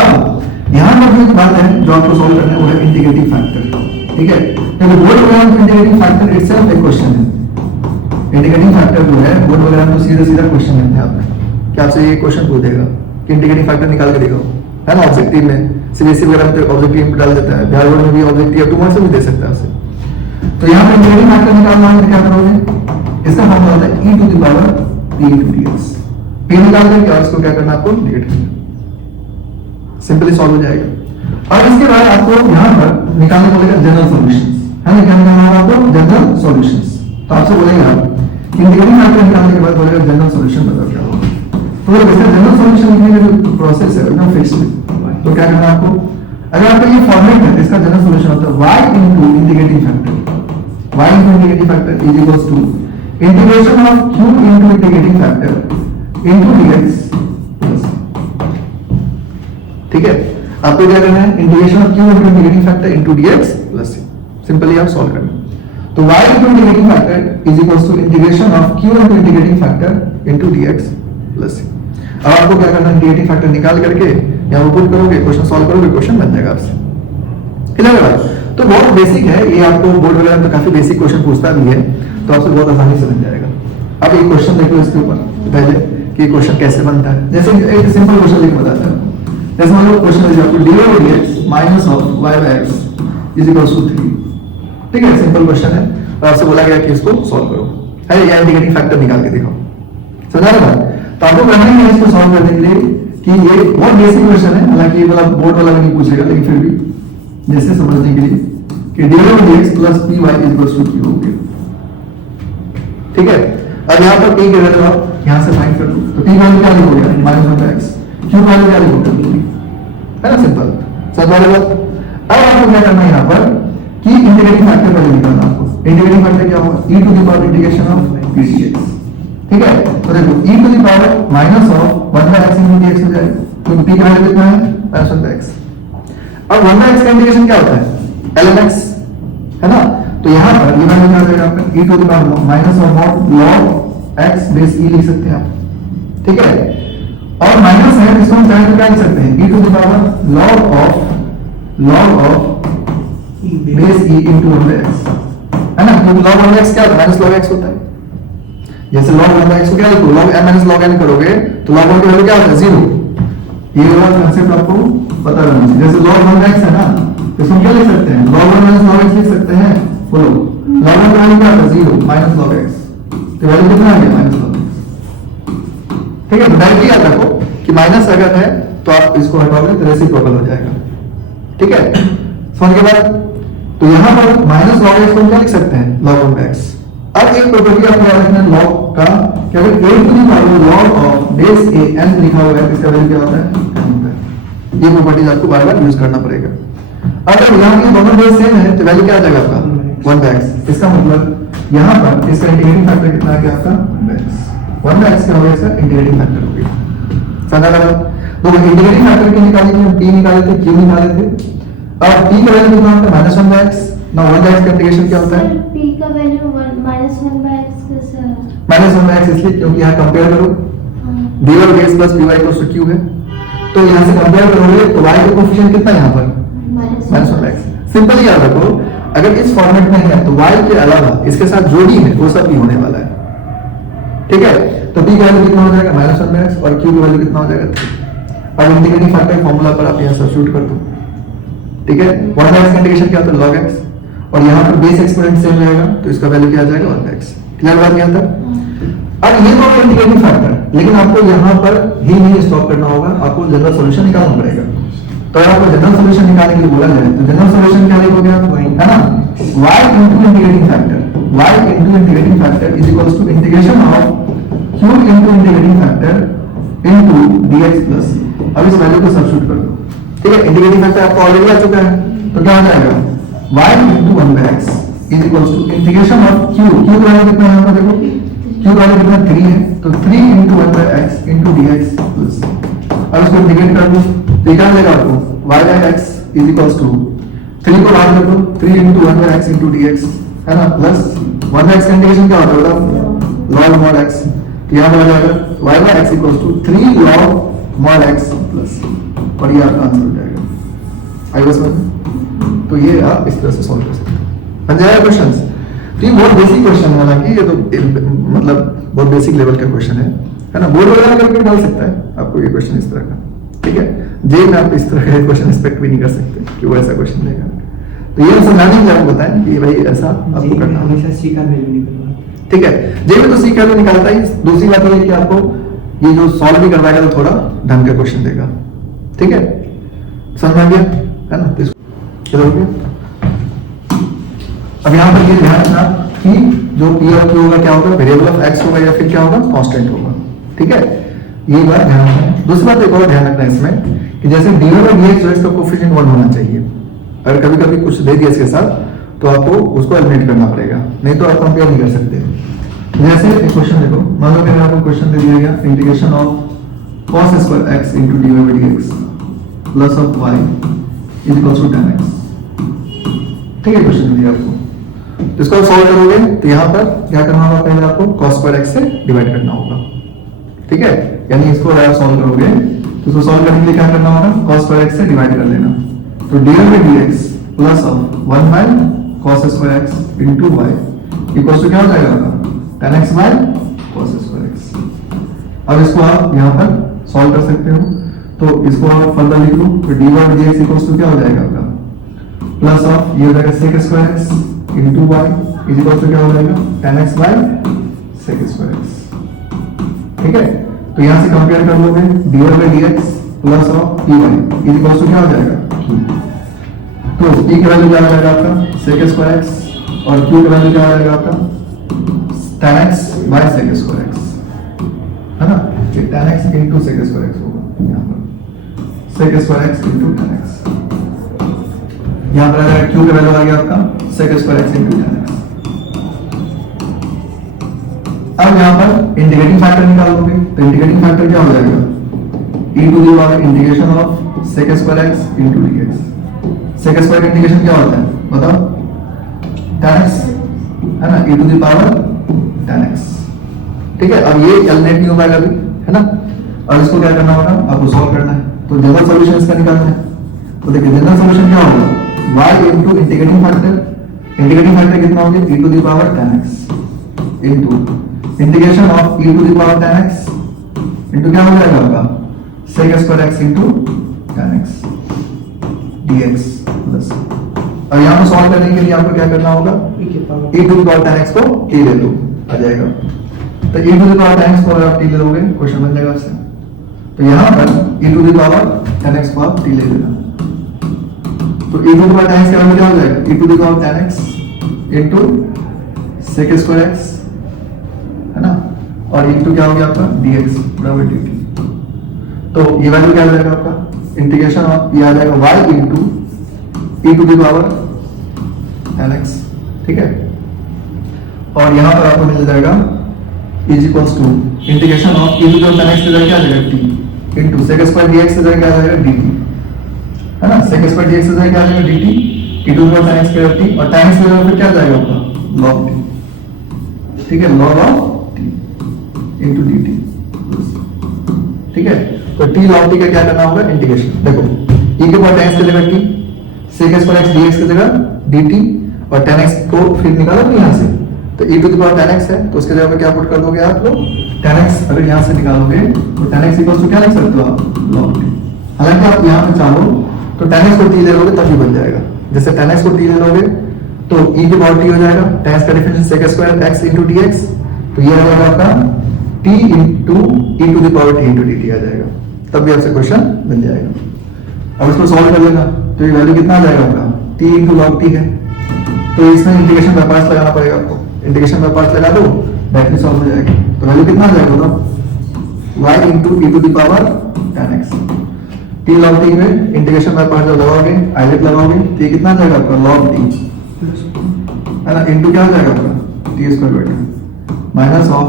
अब यहां पर जो बात है जो आपको सॉल्व करना है वो है इंटीग्रेटिंग फैक्टर, ठीक है। क्योंकि बोर्ड वगैरह में इंटीग्रेटिंग फैक्टर इटसेल्फ एक क्वेश्चन है। इंटीग्रेटिंग फैक्टर जो है बोर्ड वगैरह में तो सीधा सीधा क्वेश्चन लेते हैं आपने कि आपसे ये क्वेश्चन पूछ देगा कि इंटीग्रेटिंग फैक्टर निकाल के देगा, है ना। ऑब्जेक्टिव में सीबीएसई वगैरह में तो ऑब्जेक्टिव में डाल देता है, बिहार बोर्ड में भी ऑब्जेक्टिव 2 मार्क्स में भी दे सकता है आपसे। तो यहाँ पर इंटीग्रेटिंग फैक्टर निकालना है, क्या करोगे, इसका फॉर्मूला होता है e to the power p into dx। p निकाल करके और इसको क्या करना आपको नेगेट करना, सिंपली सॉल्व हो जाएगा। और इसके बाद आपको यहाँ पर निकालने बोलेगा जनरल सॉल्यूशंस, है ना। क्या निकालना है आपको, जनरल सॉल्यूशंस। तो आपसे बोलेगा कि इंटीग्रेटिंग फैक्टर निकालने के बाद बोलेगा जनरल सॉल्यूशन बताओ क्या होगा। तो इसका जनरल सॉल्यूशन लिखने का जो प्रोसेस है एकदम फिक्स है। तो क्या करना है आपको, अगर आपका ये फॉर्मेट है इसका जनरल सॉल्यूशन होता है y into integrating factor, y into integrating factor is equals to integration of q into integrating factor into dx, ठीक है। आपको क्या करना है, integration of q into integrating factor into dx plus c, simply आप solve करना। तो y into integrating factor is equals to integration of q into integrating factor into dx plus c। अब आपको क्या करना है, इंटीग्रेटिंग फैक्टर निकाल करके यहाँ पुट करोगे, क्वेश्चन सॉल्व करोगे, क्वेश्चन बन जाएगा आपसे। क्लियर है बात? तो बहुत बेसिक है ये, आपको बोर्ड वगैरह में तो काफी बेसिक क्वेश्चन पूछता भी है, तो आपसे बहुत आसानी से बन जाएगा। अब एक क्वेश्चन देखो इसके ऊपर पहले कि क्वेश्चन कैसे बनता है। जैसे एक सिंपल क्वेश्चन लिख बताता हूँ। जैसे मान लो क्वेश्चन है आपको dy by dx minus of y by x is equal to 3। ठीक है, सिंपल क्वेश्चन है और आपसे बोला गया कि इसको सॉल्व करो, है या इंटीग्रेटिंग फैक्टर निकाल के दिखाओ। समझा रहे बात? तो आपको करना है इसको सॉल्व करने के लिए कि ये बहुत बेसिक क्वेश्चन है, हालांकि मतलब बोर्ड वाला नहीं पूछेगा, लेकिन फिर भी जैसे समझने के लिए कि dy by dx plus py is equal to q हो गया। ठीक है, अब यहाँ पर p की वैल्यू आप यहाँ से फाइंड कर लो, तो p वैल्यू क्या लिखोगे -1/x, q वैल्यू क्या लिखोगे, है ना, सिंपल। समझ रहे हो? अब आपको क्या करना है यहाँ पर कि इंटीग्रेटिंग फैक्टर वैल्यू निकालना। आपको इंटीग्रेटिंग फैक्टर क्या होगा, e to the power integration of p dx। ठीक है, तो देखो e to the power minus of 1/x into dx हो जाएगा, तो p का वैल्यू कितना है -1/x। अब 1/x का इंटीग्रेशन क्या होता है, ln x, है ना, तो यहाँ पर ये वैल्यू क्या हो जाएगा आपका e to the power minus of log x base e लिख सकते हैं आप। ठीक है, और माइनस है इसको हम चाहे तो क्या लिख सकते हैं, e to the power log of base e into 1/x, है ना, क्योंकि log 1/x क्या होता है, माइनस log x होता है। जैसे log 1/x को क्या लिखो, log m minus log n करोगे तो log 1 की वैल्यू क्या होता है, 0। ये वाला कांसेप्ट आपको पता रहना चाहिए। जैसे log 1/x है ना, इसको क्या लिख सकते हैं, log 1 minus log x लिख सकते हैं। बोलो log 1 की वैल्यू क्या होता है, 0 माइनस log x, तो वैल्यू कितना आ गया, माइनस log x। ठीक है, तो डायरेक्टली याद रखो कि माइनस अगर है तो आप इसको हटाओगे तो रेसिप्रोकल हो जाएगा। ठीक है, समझ के बाद तो यहाँ पर माइनस log x को क्या लिख सकते हैं, log 1/x। अब एक प्रॉपर्टी आपको याद रखना है log का, कि अगर a to the power log of base a n लिखा हुआ है तो इसका वैल्यू क्या होता है, n होता है। ये प्रॉपर्टीज आपको बार-बार यूज करना पड़ेगा। अगर यहाँ के दोनों बेस सेम है तो वैल्यू क्या आ जाएगा आपका, 1/x। इसका मतलब यहाँ पर इसका इंटीग्रेटिंग फैक्टर कितना आ गया आपका, 1/x। 1/x क्या हो गया, इसका इंटीग्रेटिंग फैक्टर हो गया। समझा लगा? तो इंटीग्रेटिंग फैक्टर की निकाली थी, p निकाले थे, q निकाले थे। अब p का वैल्यू कितना होता है, -1/x। ना 1/x का इंटीग्रेशन क्या होता है, p का वैल्यू -1/x कैसे है? -1/x इसलिए क्योंकि यहाँ कंपेयर करो, dy by dx plus py equals to q है, तो यहाँ से कंपेयर करोगे तो y का कोएफिशिएंट कितना है यहाँ पर, -1/x। सिंपल याद रखो, अगर इस फॉर्मेट में है तो y के अलावा इसके साथ जो भी है वो सब भी होने वाला है। ठीक है, तो p का वैल्यू कितना हो जाएगा, -1/x, और q का वैल्यू कितना हो जाएगा, 3। अब इंटीग्रेटिंग फैक्टर फार्मूला पर आप यहाँ सब्स्टिट्यूट कर दो। ठीक है, 1/x का इंटीग्रेशन क्या होता है, log x, और यहाँ पर बेस एक्सपोनेंट सेम रहेगा तो इसका वैल्यू क्या आ जाएगा, 1/x। क्लियर बात क्या था? अब ये तो इंटीग्रेटिंग फैक्टर, लेकिन आपको यहाँ पर ही नहीं स्टॉप करना होगा, आपको जनरल सॉल्यूशन निकालना पड़ेगा। तो अगर आपको जनरल सॉल्यूशन निकालने के लिए बोला जाए तो जनरल सॉल्यूशन क्या लिखोगे आप, है ना, y into integrating factor, y into integrating factor is equals to integration of q into integrating factor into dx plus. अब इस वैल्यू को सब्स्टिट्यूट कर दो। ठीक है, इंटीग्रेटिंग फैक्टर आपको ऑलरेडी आ चुका है, तो क्या हो जाएगा, y into 1/x is equals to integration of q का वैल्यू कितना है यहाँ पर देखो, q का वैल्यू कितना 3 है, तो 3 into 1/x into dx plus. अब इसको इंटीग्रेट कर दो तो क्या मिलेगा आपको, y by x is equals to 3 को बाहर कर दो, 3 into 1/x into dx, है ना, प्लस 1/x का इंटीग्रेशन क्या होता है बताओ, log mod x। तो यहाँ पर आ जाएगा y by x equals to 3 log mod x plus, और ये आपका आंसर हो जाएगा। आई बस में, तो ये आप इस तरह से सॉल्व कर सकते हैं। बन जाएगा क्वेश्चंस। तो ये बहुत बेसिक क्वेश्चन है, हालांकि ये तो मतलब बहुत बेसिक लेवल का क्वेश्चन है ना, बोर्ड वगैरह करके डाल सकता है आपको ये क्वेश्चन इस तरह का। ठीक है, जे में आप इस तरह का क्वेश्चन एक्सपेक्ट भी नहीं कर सकते कि वो ऐसा क्वेश्चन देगा। तो ये समझाने के आपको बताएं कि भाई ऐसा आपको करना है। हमेशा सी का वैल्यू निकलवा। ठीक है, जे में तो सी का वैल्यू निकालता ही। दूसरी बात ये है कि आपको ये जो सॉल्व भी करवाएगा तो थोड़ा ढंग का क्वेश्चन देगा। ठीक है, समझ में आ गया, है ना? चलो हो गया। अब यहाँ पर ये ध्यान रखना कि जो P और Q होगा क्या होगा, वेरिएबल ऑफ x होगा या फिर क्या होगा, कांस्टेंट होगा। ठीक है, ये बात ध्यान रखना। दूसरी बात एक और ध्यान रखना है इसमें कि जैसे dy by dx जो है इसका कोएफिशिएंट 1 होना चाहिए। अगर कभी कभी कुछ दे दिया इसके साथ तो आपको उसको एलिमिनेट करना पड़ेगा, नहीं तो आप कंपेयर नहीं कर सकते। जैसे एक क्वेश्चन देखो, मान लो कि आपको क्वेश्चन दे दिया गया integration of cos square x into dy by dx plus of y is equals to tan x। ठीक है, क्वेश्चन दिया आपको, तो इसको सॉल्व करोगे तो यहाँ पर क्या करना होगा, पहले आपको cos स्क्वायर x से डिवाइड करना होगा। ठीक है, यानी इसको अगर सॉल्व करोगे तो इसको सॉल्व करने के लिए क्या करना होगा, cos स्क्वायर x से डिवाइड कर लेना। तो dy by dx plus of 1 by cos square x into y equals to क्या हो जाएगा, tan x by cos square x। अब इसको आप यहाँ पर सॉल्व कर सकते हो, तो इसको आप फर्दर लिख लो, तो dy dx इक्वल्स टू क्या हो जाएगा आपका, प्लस ऑफ ये हो जाएगा sec square x into y is equals to क्या हो जाएगा, tan x bye sec square x। ठीक है, तो यहाँ से कंपेयर कर लोगे dy by dx plus of py is equals to क्या हो जाएगा, तो p का वैल्यू क्या हो जाएगा आपका sec स्क्वायर x और q का वैल्यू क्या हो जाएगा आपका tan x bye sec square x, है ना, ये tan x into sec square x होगा यहाँ पर, sec square x into tan x, यहाँ पर आ जाएगा q का वैल्यू आ गया आपका sec square x into tan x। अब यहाँ पर इंटीग्रेटिंग फैक्टर निकाल दोगे, तो इंटीग्रेटिंग फैक्टर क्या हो जाएगा, e to the power integration of sec square x into dx। sec square integration क्या होता है बताओ, tan x, है ना, e to the power tan x। ठीक है, अब ये एलिमिनेट नहीं हो पाएगा अभी, है ना, और इसको क्या करना होगा, आपको सॉल्व करना है, तो जनरल सॉल्यूशन इसका निकालना है। तो देखिए जनरल सॉल्यूशन क्या होगा, y इनटू इंटीग्रेटिंग फैक्टर कितना होगा, e to the power tan x into integration of e to the power tan x into क्या हो जाएगा आपका sec square x into tan x dx plus, और यहाँ पर सॉल्व करने के लिए आपको क्या करना होगा, e to the power tan x को t ले लो, आ जाएगा, तो e to the power tan x को अगर आप t ले लोगे क्वेश्चन बन जाएगा इससे, तो यहाँ पर e to the power tan x को आप t ले लेना, तो e to the power tan x का वैल्यू क्या हो जाएगा, e to the power tan x into sec square x, है ना, और इनटू क्या हो गया आपका dx बराबर dt, तो ये वैल्यू क्या हो जाएगा आपका इंटीग्रेशन ऑफ ये आ जाएगा y into e to the power tan x। ठीक है, और यहाँ पर आपको मिल जाएगा is equals to integration of e to the power tan x की जगह क्या आ जाएगा t into sec square dx की जगह क्या आ जाएगा dt, है ना, sec स्क्वायर dx की जगह क्या आ जाएगा dt, e to the power tan x की जगह t, और tan x की जगह फिर क्या आ जाएगा आपका log t। ठीक है, log of t into dt। ठीक है, तो t log t का क्या करना होगा इंटीग्रेशन, देखो e के पावर tan x की जगह t, sec square x dx की जगह dt, और tan x को फिर निकालो ना यहाँ से, तो e to the power tan x है, तो उसके जगह पे क्या पुट कर दोगे आप लोग, tan x अगर यहाँ से निकालोगे तो tan x इक्वल्स टू क्या लिख सकते हो आप log t। हालांकि आप यहाँ पे चाहो तो tan x को t ले लोगे तभी बन जाएगा, जैसे tan x को t ले लोगे तो e की पावर t हो जाएगा, tan x का differential sec square x into dx, तो ये आ जाएगा आपका t into e to the power t into dt आ जाएगा, तब भी आपसे क्वेश्चन बन जाएगा। अब इसको सॉल्व कर लेना, तो ये वैल्यू कितना आ जाएगा आपका t into log t है, तो इसमें इंटीग्रेशन बाय पार्ट्स लगाना पड़ेगा आपको, इंटीग्रेशन बाय पार्ट्स लगा दो डायरेक्टली सॉल्व हो जाएगा, तो वैल्यू कितना आ जाएगा बताओ, y into e to the power tan x, t log t में इंटीग्रेशन बाय पार्ट्स जब लगाओगे आइलेट लगाओगे तो ये कितना आ जाएगा आपका log t, है ना, इनटू क्या हो जाएगा आपका t square by 2 minus of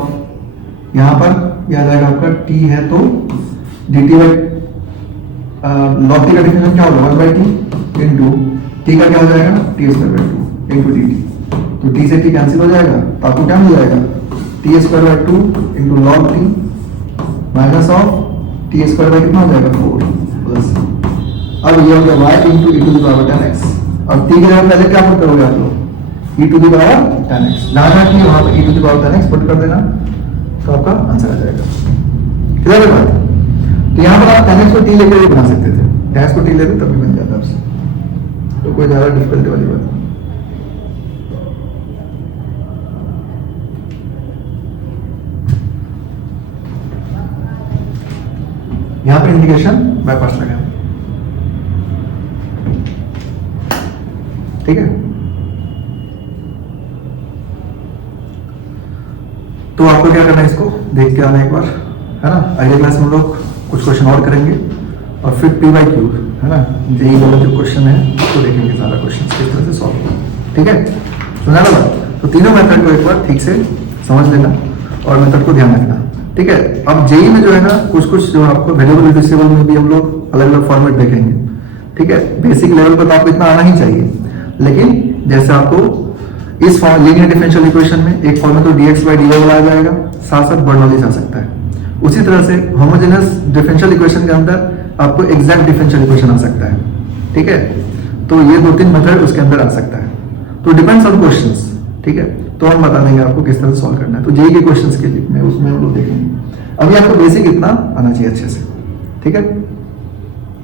यहाँ पर ये आ जाएगा आपका t है तो dt बाय log t का डिफरेंशियल क्या होगा 1 बाय t इनटू t का क्या हो जाएगा t square by 2 into dt, तो t से t कैंसिल हो जाएगा, तो आपको क्या मिल जाएगा t square by 2 into log t minus of t square by कितना हो जाएगा 4 प्लस, अब ये हो गया y into e to the power tan x, और t के जगह पहले क्या पुट करोगे आप लोग e to the power tan x, जहां जहां की वहां पे e to the power tan x put कर देना, तो आपका आंसर आ जाएगा। क्लियर है बात, तो यहाँ पर आप tan x को t लेकर भी बना सकते थे, tan x को t लेते तब भी बन जाता आपसे, तो कोई ज्यादा डिफिकल्टी वाली बात नहीं। यहाँ पर इंटीग्रेशन बाय पार्ट्स लगा, ठीक है, तो आपको क्या करना है, इसको देख के आना एक बार, है ना, अगले क्लास में हम लोग कुछ क्वेश्चन और करेंगे, और फिर पी बाई क्यू, है ना, जेई वाला जो क्वेश्चन है तो देखेंगे सारा क्वेश्चन किस तरह से सॉल्व होगा। ठीक है, सुना ना बात, तो तीनों मेथड को एक बार ठीक से समझ लेना और मेथड को ध्यान रखना। ठीक है, अब जेई में जो है ना कुछ जो आपको वेरिएबल रिड्यूसिबल में भी हम लोग अलग अलग फॉर्मेट देखेंगे। ठीक है, बेसिक लेवल पर तो आपको इतना आना ही चाहिए, लेकिन जैसे आपको इस लीनियर डिफरेंशियल इक्वेशन में एक फॉर्म में तो dx by dy वाला आ जाएगा, साथ साथ बर्नौलीज आ सकता है। उसी तरह से होमोजेनस डिफरेंशियल इक्वेशन के अंदर आपको एग्जैक्ट डिफरेंशियल इक्वेशन आ सकता है। ठीक है, तो ये 2-3 मेथड उसके अंदर आ सकता है, तो डिपेंड्स ऑन क्वेश्चंस। ठीक है, तो हम बता देंगे आपको किस तरह सॉल्व करना है। तो जेई के क्वेश्चंस के लिए मैं उसमें हम लोग देखेंगे। अभी आपको बेसिक इतना आना चाहिए अच्छे से, ठीक है,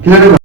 क्लियर है।